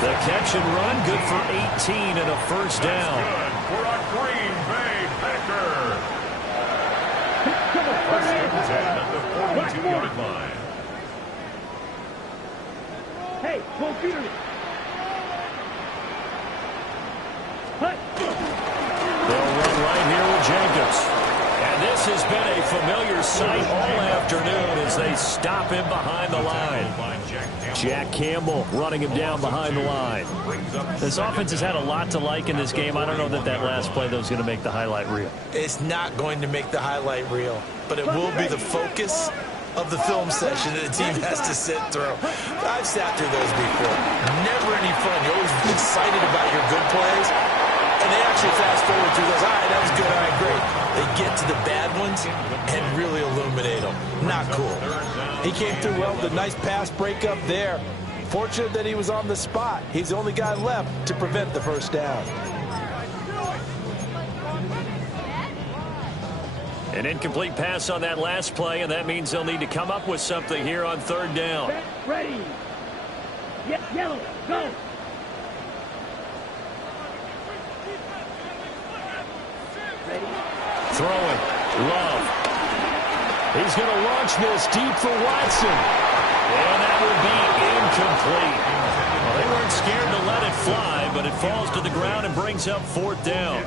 The catch and run, good for 18 and a first down. Good for a Green Bay Packer. First and 10 at the 42-yard line. Hey, 12 feet. They'll run right here with Jacobs. And this has been a familiar sight all afternoon as they stop him behind the line. Jack Campbell running him down behind the line. This offense has had a lot to like in this game. I don't know that last play, though, is going to make the highlight reel. It's not going to make the highlight reel, but it will be the focus of the film session that the team has to sit through. I've sat through those before. Never any fun. You're always excited about your good plays. And they actually fast forward through those. All right, that was good. All right, great. They get to the bad ones and really illuminate them. Not cool. He came through well with a nice pass breakup there. Fortunate that he was on the spot. He's the only guy left to prevent the first down. An incomplete pass on that last play, and that means they'll need to come up with something here on 3rd down. Ready. Yellow, go. Throwing. Love. He's going to launch this deep for Watson. And that will be incomplete. Well, they weren't scared to let it fly, but it falls to the ground and brings up 4th down.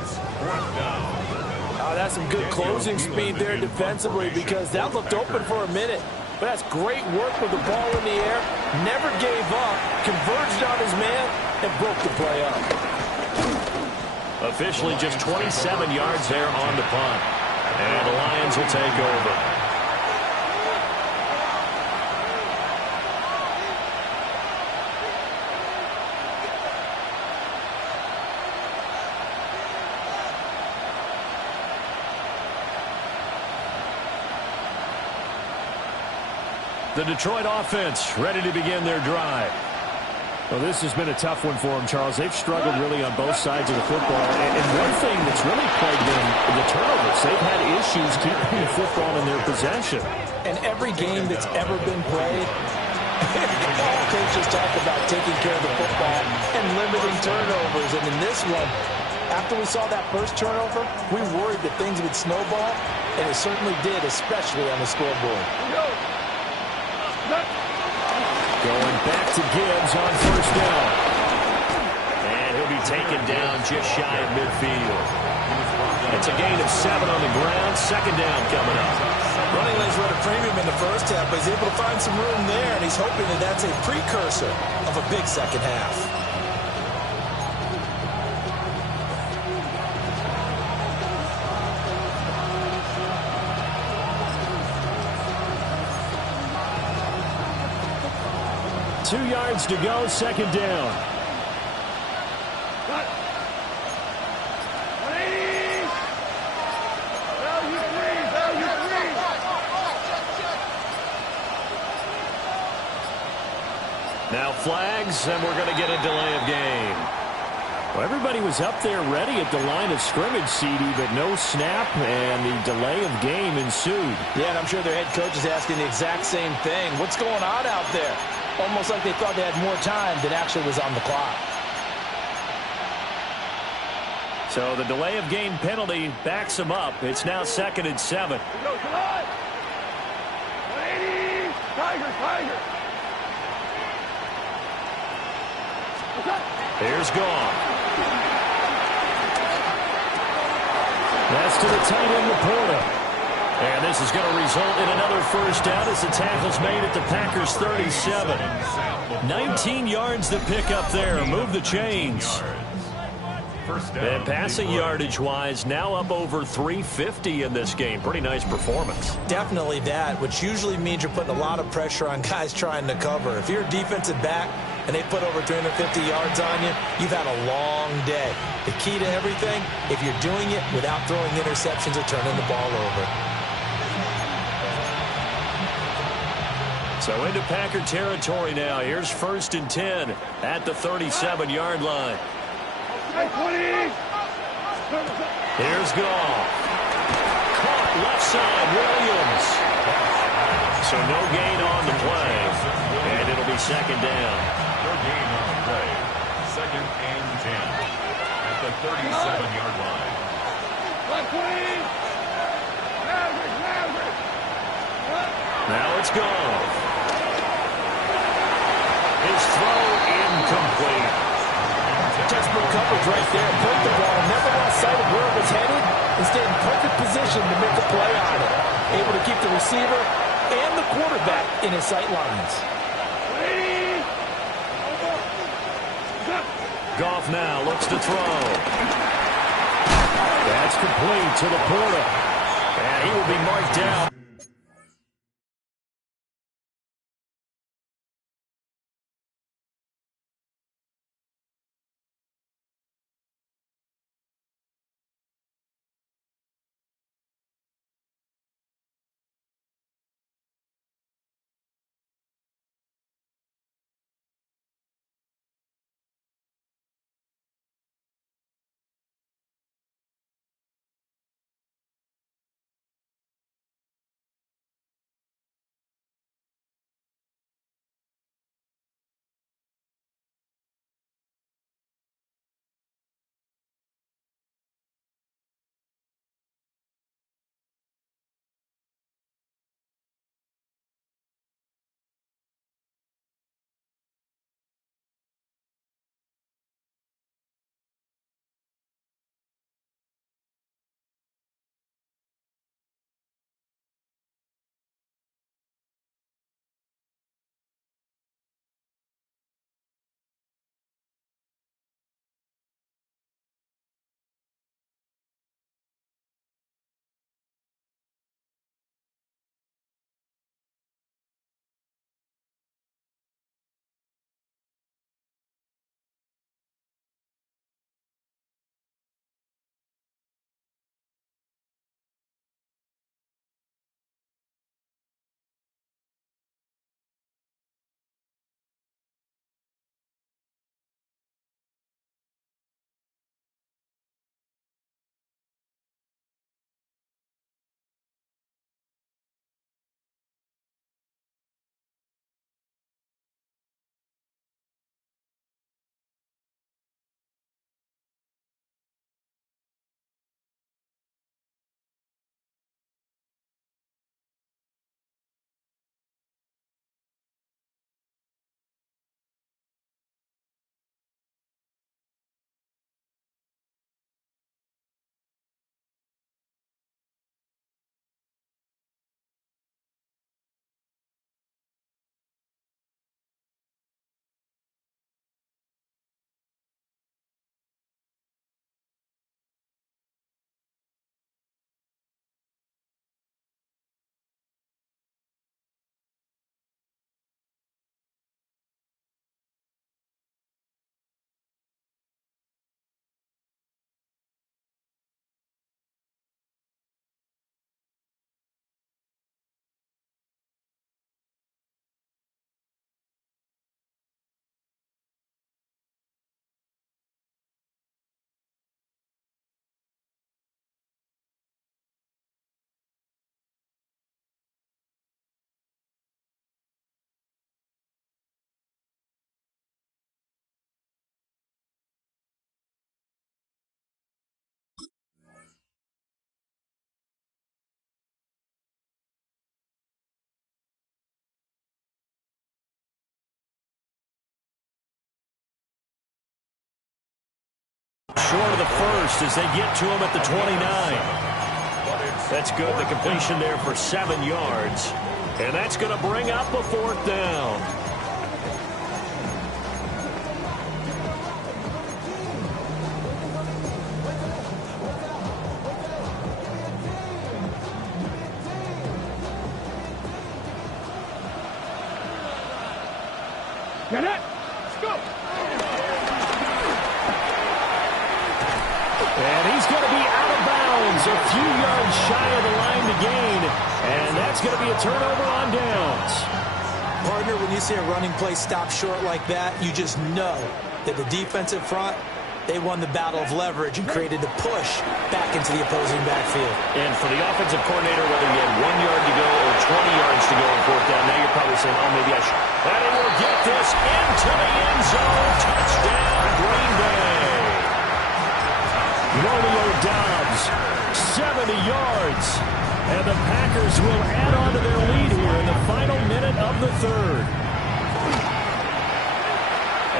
Oh, that's some good closing speed there defensively because that looked open for a minute. But that's great work with the ball in the air. Never gave up. Converged on his man and broke the play up. Officially just 27 yards there on the punt. And the Lions will take over. The Detroit offense ready to begin their drive. Well, this has been a tough one for them, Charles. They've struggled really on both sides of the football. And one thing that's really plagued them, the turnovers. They've had issues keeping the football in their possession. And every game that's ever been played, all coaches talk about taking care of the football and limiting turnovers. And in this one, after we saw that first turnover, we worried that things would snowball, and it certainly did, especially on the scoreboard. Going back to Gibbs on 1st down. And he'll be taken down just shy of midfield. It's a gain of 7 on the ground. 2nd down coming up. Running lanes were at a premium in the first half, but he's able to find some room there, and he's hoping that that's a precursor of a big second half. Two yards to go, 2nd down. Now flags, and we're going to get a delay of game. Well, everybody was up there ready at the line of scrimmage, CD, but no snap, and the delay of game ensued. Yeah, and I'm sure their head coach is asking the exact same thing. What's going on out there? Almost like they thought they had more time than actually was on the clock. So the delay of game penalty backs them up. It's now 2nd and 7. Go, July! 180! Tiger! Here's Gone. That's to the tight end, Laporta. And this is going to result in another first down as the tackle's made at the Packers' 37. 19 yards to pick up there. Move the chains. And passing yardage-wise, now up over 350 in this game. Pretty nice performance. Definitely that, which usually means you're putting a lot of pressure on guys trying to cover. If you're a defensive back and they put over 350 yards on you, you've had a long day. The key to everything, if you're doing it without throwing interceptions or turning the ball over. So into Packer territory now. Here's 1st and 10 at the 37-yard line. Here's Goff. Caught left side, Williams. So no gain on the play, and it'll be 2nd down. No gain on the play. 2nd and 10 at the 37-yard line. Now it's Goff. His throw incomplete. Textbook coverage right there. Put the ball, never lost sight of where it was headed, and stayed in perfect position to make a play on it. Able to keep the receiver and the quarterback in his sight lines. Goff now looks to throw. That's complete to Laporta. And he will be marked down. short of the first as they get to him at the 29. That's good. The completion there for 7 yards. And that's going to bring up a 4th down. Get it! Let's go! And he's going to be out of bounds, a few yards shy of the line to gain. And that's going to be a turnover on downs. Partner, when you see a running play stop short like that, you just know that the defensive front, they won the battle of leverage and created the push back into the opposing backfield. And for the offensive coordinator, whether you had 1 yard to go or 20 yards to go on 4th down, now you're probably saying, oh, maybe I should. And he will get this into the end zone. Touchdown, Green Bay. Romeo Doubs, 70 yards. And the Packers will add on to their lead here in the final minute of the 3rd.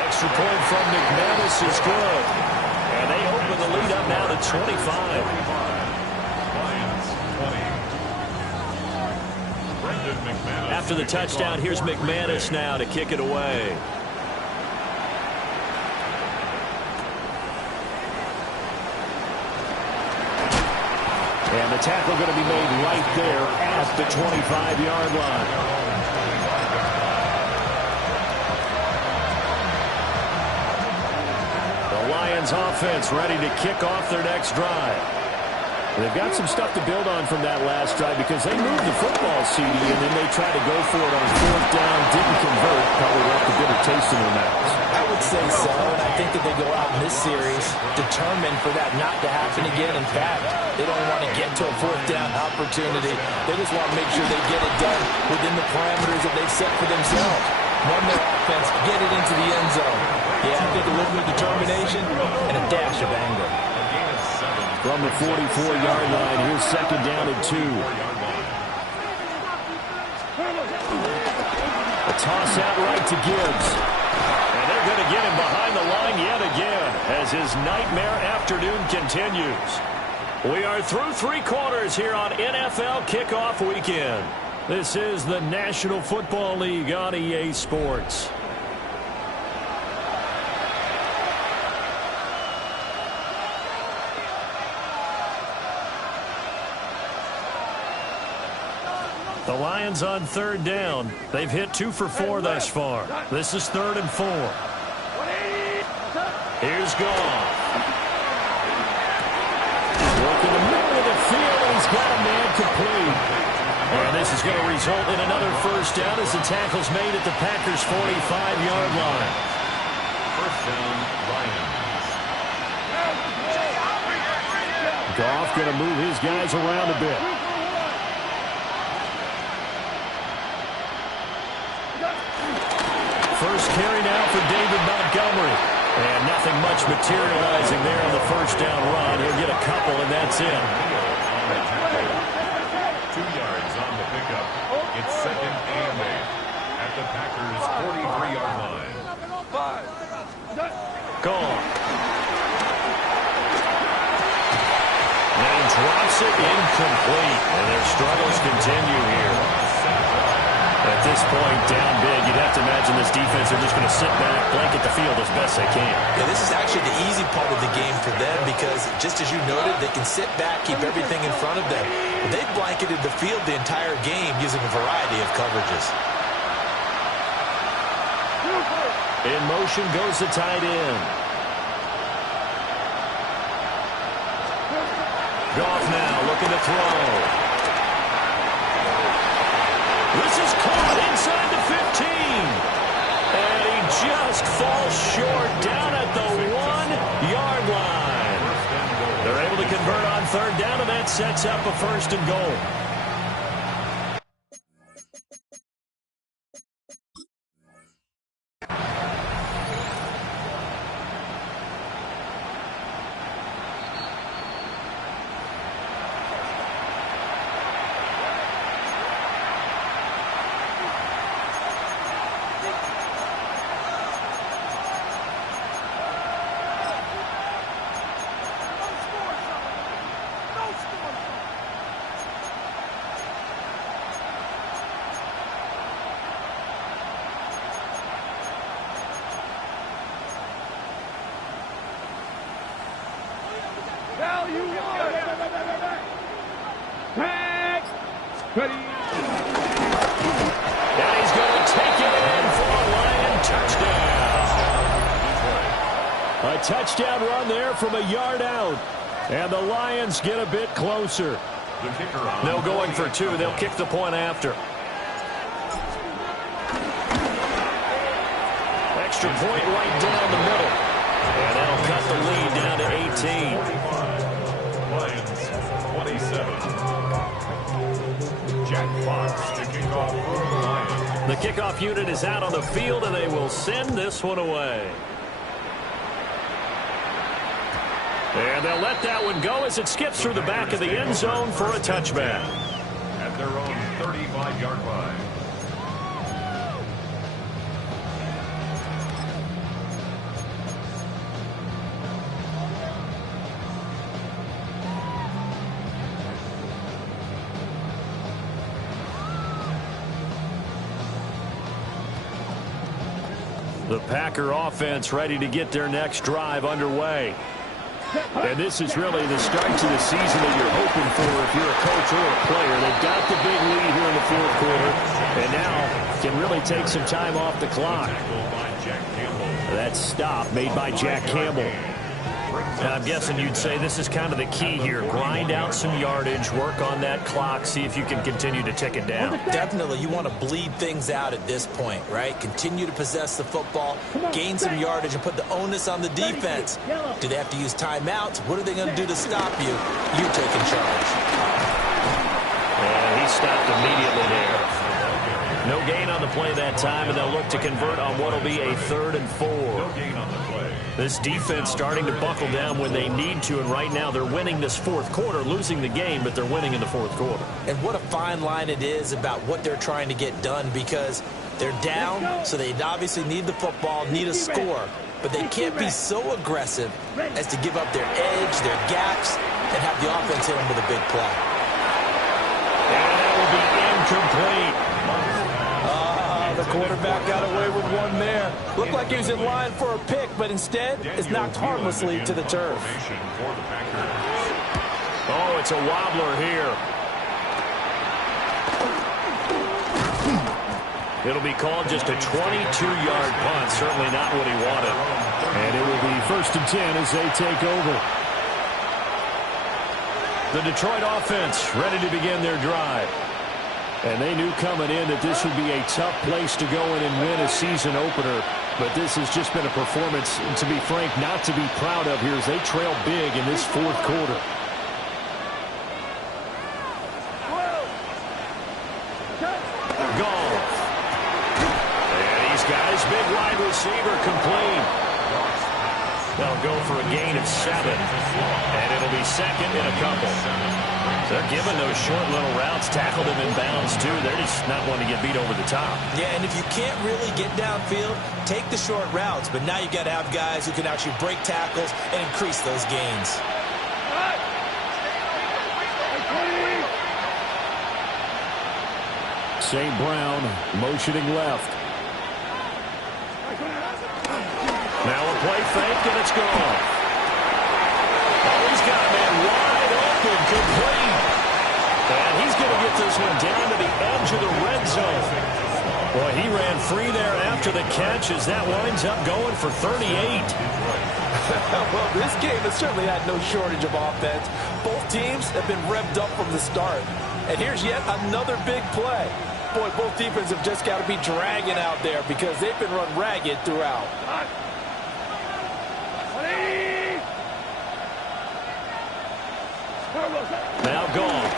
Extra point from McManus is good. And they open the lead up now to 25. Lions 20. Brendan McManus. After the touchdown, here's McManus now to kick it away. And the tackle going to be made right there at the 25-yard line. The Lions offense ready to kick off their next drive. They've got some stuff to build on from that last drive because they moved the football, CD, and then they tried to go for it on 4th down, didn't convert, probably left a bitter taste in their mouths. I would say so, and I think that they go out in this series determined for that not to happen again. In fact, they don't want to get to a 4th down opportunity. They just want to make sure they get it done within the parameters that they've set for themselves. Run their offense, get it into the end zone. Yeah, I think a little bit of determination and a dash of anger. From the 44-yard line, here's 2nd down and 2. A toss out right to Gibbs. And they're going to get him behind the line yet again as his nightmare afternoon continues. We are through 3 quarters here on NFL Kickoff Weekend. This is the National Football League on EA Sports. The Lions on 3rd down. They've hit 2 for 4 thus far. This is 3rd and 4. Here's Goff. Working the middle of the field, and he's got a man complete. And this is going to result in another 1st down as the tackle's made at the Packers' 45-yard line. 1st down, Lions. Goff going to move his guys around a bit. First carry now for David Montgomery. And nothing much materializing there on the 1st down run. He'll get a couple, and that's it. 2 yards on the pickup. It's 2nd and 8 at the Packers' 43-yard line. Gone. And drops it incomplete. And their struggles continue here. At this point, down big, you'd have to imagine this defense are just going to sit back, blanket the field as best they can. Yeah, this is actually the easy part of the game for them because, just as you noted, they can sit back, keep everything in front of them. But they've blanketed the field the entire game using a variety of coverages. In motion goes the tight end. Goff now looking to throw. This is caught inside the 15. And he just falls short down at the 1-yard line. They're able to convert on 3rd down, and that sets up a 1st and goal. And he's going to take it in for a Lion touchdown. A touchdown run there from a yard out. And the Lions get a bit closer. No going for two. They'll kick the point after. Extra point right down the middle. And that'll cut the lead down to 18. Lions 27. Jack Fox to kick off for the Lions. The kickoff unit is out on the field, and they will send this one away. And they'll let that one go as it skips through the back of the end zone for a touchback. At their own 35-yard line. The Packer offense ready to get their next drive underway. And this is really the start to the season that you're hoping for if you're a coach or a player. They've got the big lead here in the fourth quarter, and now can really take some time off the clock. That stop made by Jack Campbell. And I'm guessing you'd say this is kind of the key here. Grind out some yardage, work on that clock, see if you can continue to tick it down. Definitely, you want to bleed things out at this point, right? Continue to possess the football, gain some yardage, and put the onus on the defense. Do they have to use timeouts? What are they going to do to stop you? You're taking charge. And he stopped immediately there. No gain on the play that time, and they'll look to convert on what will be a 3rd and 4. No gain on the play. This defense starting to buckle down when they need to, and right now they're winning this fourth quarter, losing the game, but they're winning in the fourth quarter. And what a fine line it is about what they're trying to get done, because they're down, so they obviously need the football, need a score, but they can't be so aggressive as to give up their edge, their gaps, and have the offense hit them with a big play. And that will be incomplete. The quarterback got away with one there. Looked like he was in line for a pick, but instead is knocked harmlessly to the turf. Oh, it's a wobbler here. It'll be called just a 22-yard punt. Certainly not what he wanted. And it will be 1st and 10 as they take over. The Detroit offense ready to begin their drive. And they knew coming in that this would be a tough place to go in and win a season opener. But this has just been a performance, to be frank, not to be proud of here as they trail big in this fourth quarter. Goal. And he's got his big wide receiver complete. They'll go for a gain of 7. And it'll be 2nd and a couple. They're giving those short little routes, tackle them in bounds, too. They're just not wanting to get beat over the top. Yeah, and if you can't really get downfield, take the short routes. But now you've got to have guys who can actually break tackles and increase those gains. St. Brown motioning left. Now a play fake, and it's gone. Oh, he's got a man wide open, complete. And he's going to get this one down to the edge of the red zone. Boy, he ran free there after the catch as that winds up going for 38. Well, this game has certainly had no shortage of offense. Both teams have been revved up from the start. And here's yet another big play. Boy, both defenses have just got to be dragging out there because they've been run ragged throughout. Now gone.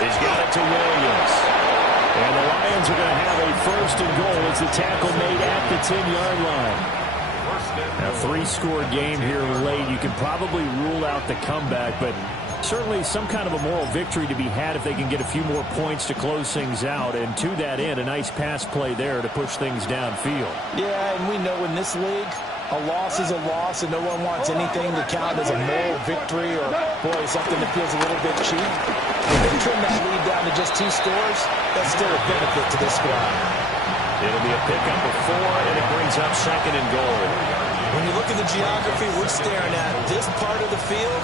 He's got it to Williams. And the Lions are going to have a 1st and goal as the tackle made at the 10-yard line. A 3-score game here late. You can probably rule out the comeback, but certainly some kind of a moral victory to be had if they can get a few more points to close things out. And to that end, a nice pass play there to push things downfield. Yeah, and we know in this league, a loss is a loss, and no one wants anything to count as a moral victory or, boy, something that feels a little bit cheap. If they trim that lead down to just 2 scores, that's still a benefit to this squad. It'll be a pickup of 4, and it brings up 2nd and goal. When you look at the geography we're staring at, this part of the field,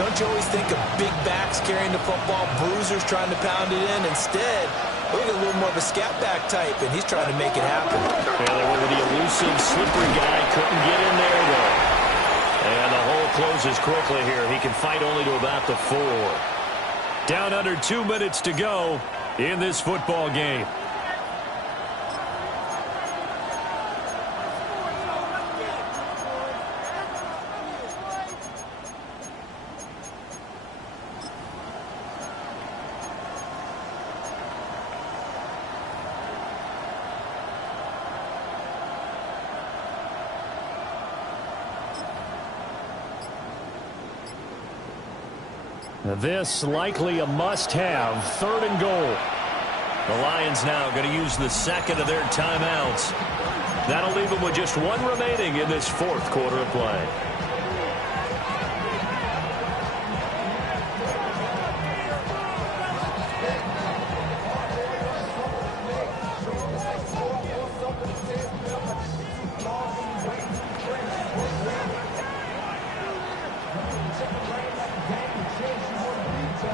don't you always think of big backs carrying the football, bruisers trying to pound it in? Instead, look at a little more of a scat back type, and he's trying to make it happen. Yeah, they went with the elusive, slippery guy. Couldn't get in there, though. And the hole closes quickly here. He can fight only to about the 4. Down under 2 minutes to go in this football game. This likely a must-have, 3rd and goal. The Lions now going to use the second of their timeouts. That'll leave them with just 1 remaining in this 4th quarter of play.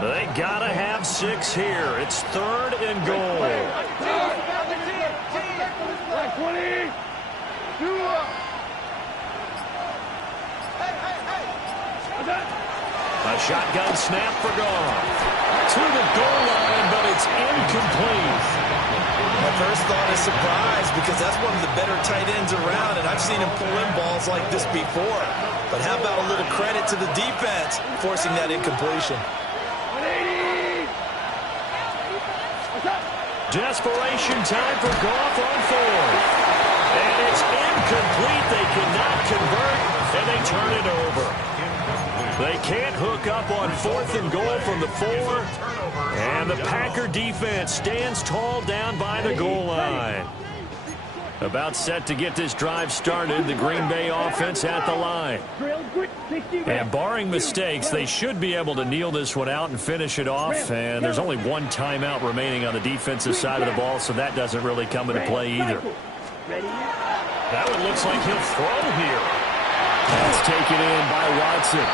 They gotta have 6 here. It's 3rd and goal. A shotgun snap for Goff. To the goal line, but it's incomplete. My first thought is surprise, because that's one of the better tight ends around, and I've seen him pull in balls like this before. But how about a little credit to the defense forcing that incompletion? Desperation time for Goff on 4th. And it's incomplete. They cannot convert, and they turn it over. They can't hook up on 4th and goal from the 4. And the Packer defense stands tall down by the goal line. About set to get this drive started, the Green Bay offense at the line. And barring mistakes, they should be able to kneel this one out and finish it off. And there's only 1 timeout remaining on the defensive side of the ball, so that doesn't really come into play either. That one looks like he'll throw here. That's taken in by Watson.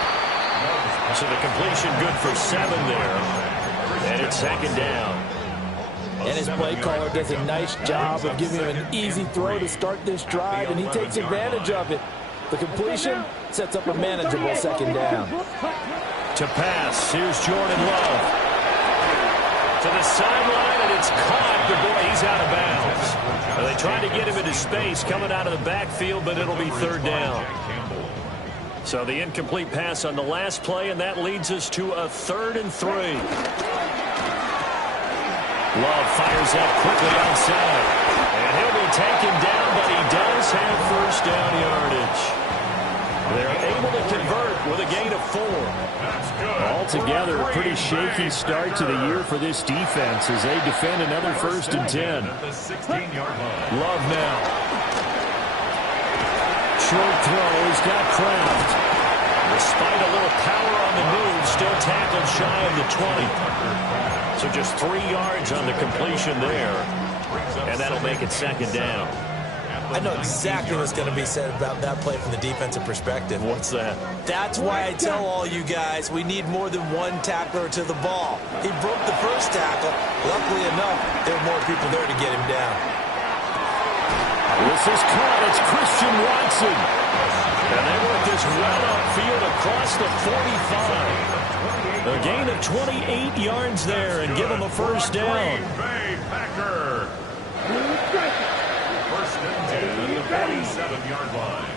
So the completion good for 7 there. And it's 2nd down. And his play caller does a nice job of giving him an easy throw to start this drive, and he takes advantage of it. The completion sets up a manageable 2nd down. To pass, here's Jordan Love. To the sideline, and it's caught, but boy, he's out of bounds. Well, they tried to get him into space coming out of the backfield, but it'll be 3rd down. So the incomplete pass on the last play, and that leads us to a 3rd and 3. Love fires that quickly outside. And he'll be taken down, but he does have 1st down yardage. They're able to convert with a gain of 4. Altogether, a pretty shaky start to the year for this defense as they defend another 1st and 10. Love now. Short throw, he's got Kraft. Despite a little power on the move, still tackled shy of the 20. So just 3 yards on the completion there. And that'll make it 2nd down. I know exactly what's going to be said about that play from the defensive perspective. What's that? That's why I tell all you guys we need more than 1 tackler to the ball. He broke the first tackle. Luckily enough, there were more people there to get him down. This is caught. It's Christian Watson. And they work this well upfield across the 45. A gain of 28 yards there and give them a 1st down. Packer. 1st and 10 at the 47-yard line.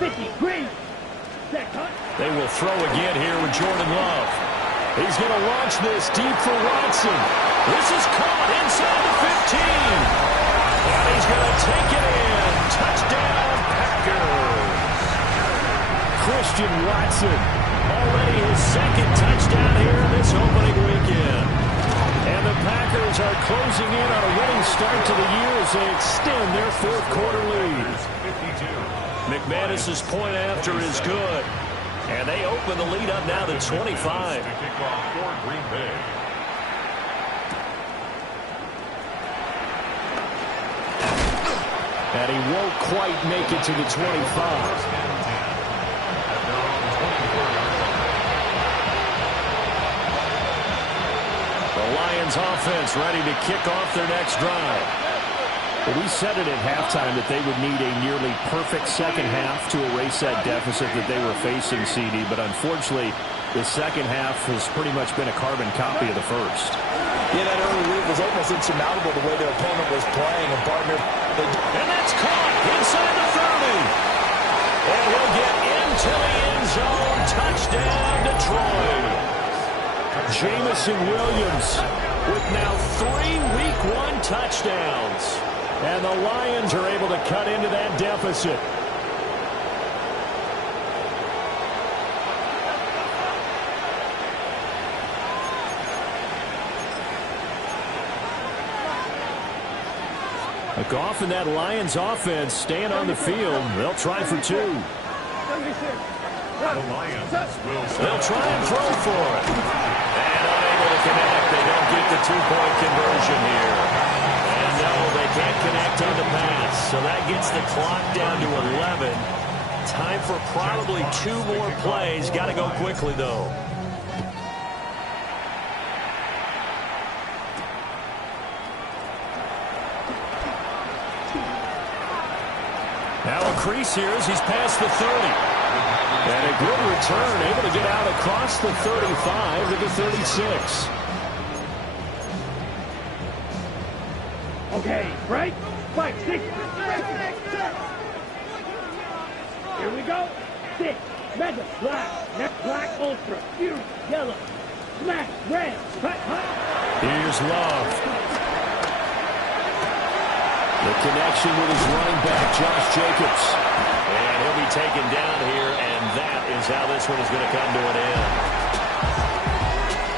They will throw again here with Jordan Love. He's going to launch this deep for Watson. This is caught inside the 15. And he's going to take it in. Touchdown, Packers. Christian Watson, already his 2nd touchdown here this opening weekend. And the Packers are closing in on a winning start to the year as they extend their 4th quarter lead. McManus's point after is good. And they open the lead up now to 25. And he won't quite make it to the 25. Lions offense ready to kick off their next drive. Well, we said it at halftime that they would need a nearly perfect second half to erase that deficit that they were facing, CD. But unfortunately, the second half has pretty much been a carbon copy of the first. Yeah, that early lead was almost insurmountable the way their opponent was playing. And, partner, and that's caught inside the 30. And he'll get into the end zone. Touchdown, Detroit. Jamison Williams with now 3 Week 1 touchdowns. And the Lions are able to cut into that deficit. Goff and that Lions offense staying on the field. They'll try for 2. The Lions will They'll try and throw for it. And unable to connect. They don't get the 2-point conversion here. And no, they can't connect on the pass. So that gets the clock down to 11. Time for probably 2 more plays. Got to go quickly, though. Now a crease here as he's past the 30. And a good return, able to get out across the 35 to the 36. Okay, right? 5, 6. Here we go. 6. Mega, black, black, ultra, fuse, yellow, smash, red, hut, hut. Here's Love. The connection with his running back, Josh Jacobs. And he'll be taken down here, and that is how this one is going to come to an end.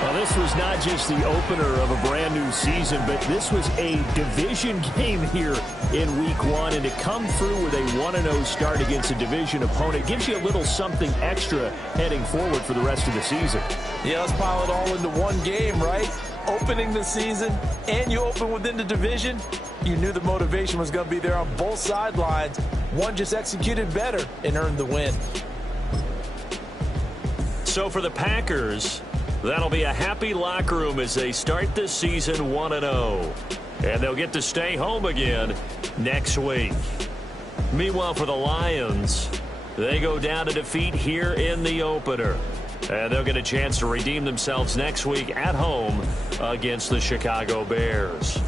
Well, this was not just the opener of a brand-new season, but this was a division game here in Week 1. And to come through with a 1-0 start against a division opponent gives you a little something extra heading forward for the rest of the season. yeah, let's pile it all into one game, right? Opening the season, and you open within the division. You knew the motivation was going to be there on both sidelines. One just executed better and earned the win. So for the Packers, that'll be a happy locker room as they start this season 1-0. And they'll get to stay home again next week. Meanwhile, for the Lions, they go down to defeat here in the opener. And they'll get a chance to redeem themselves next week at home against the Chicago Bears.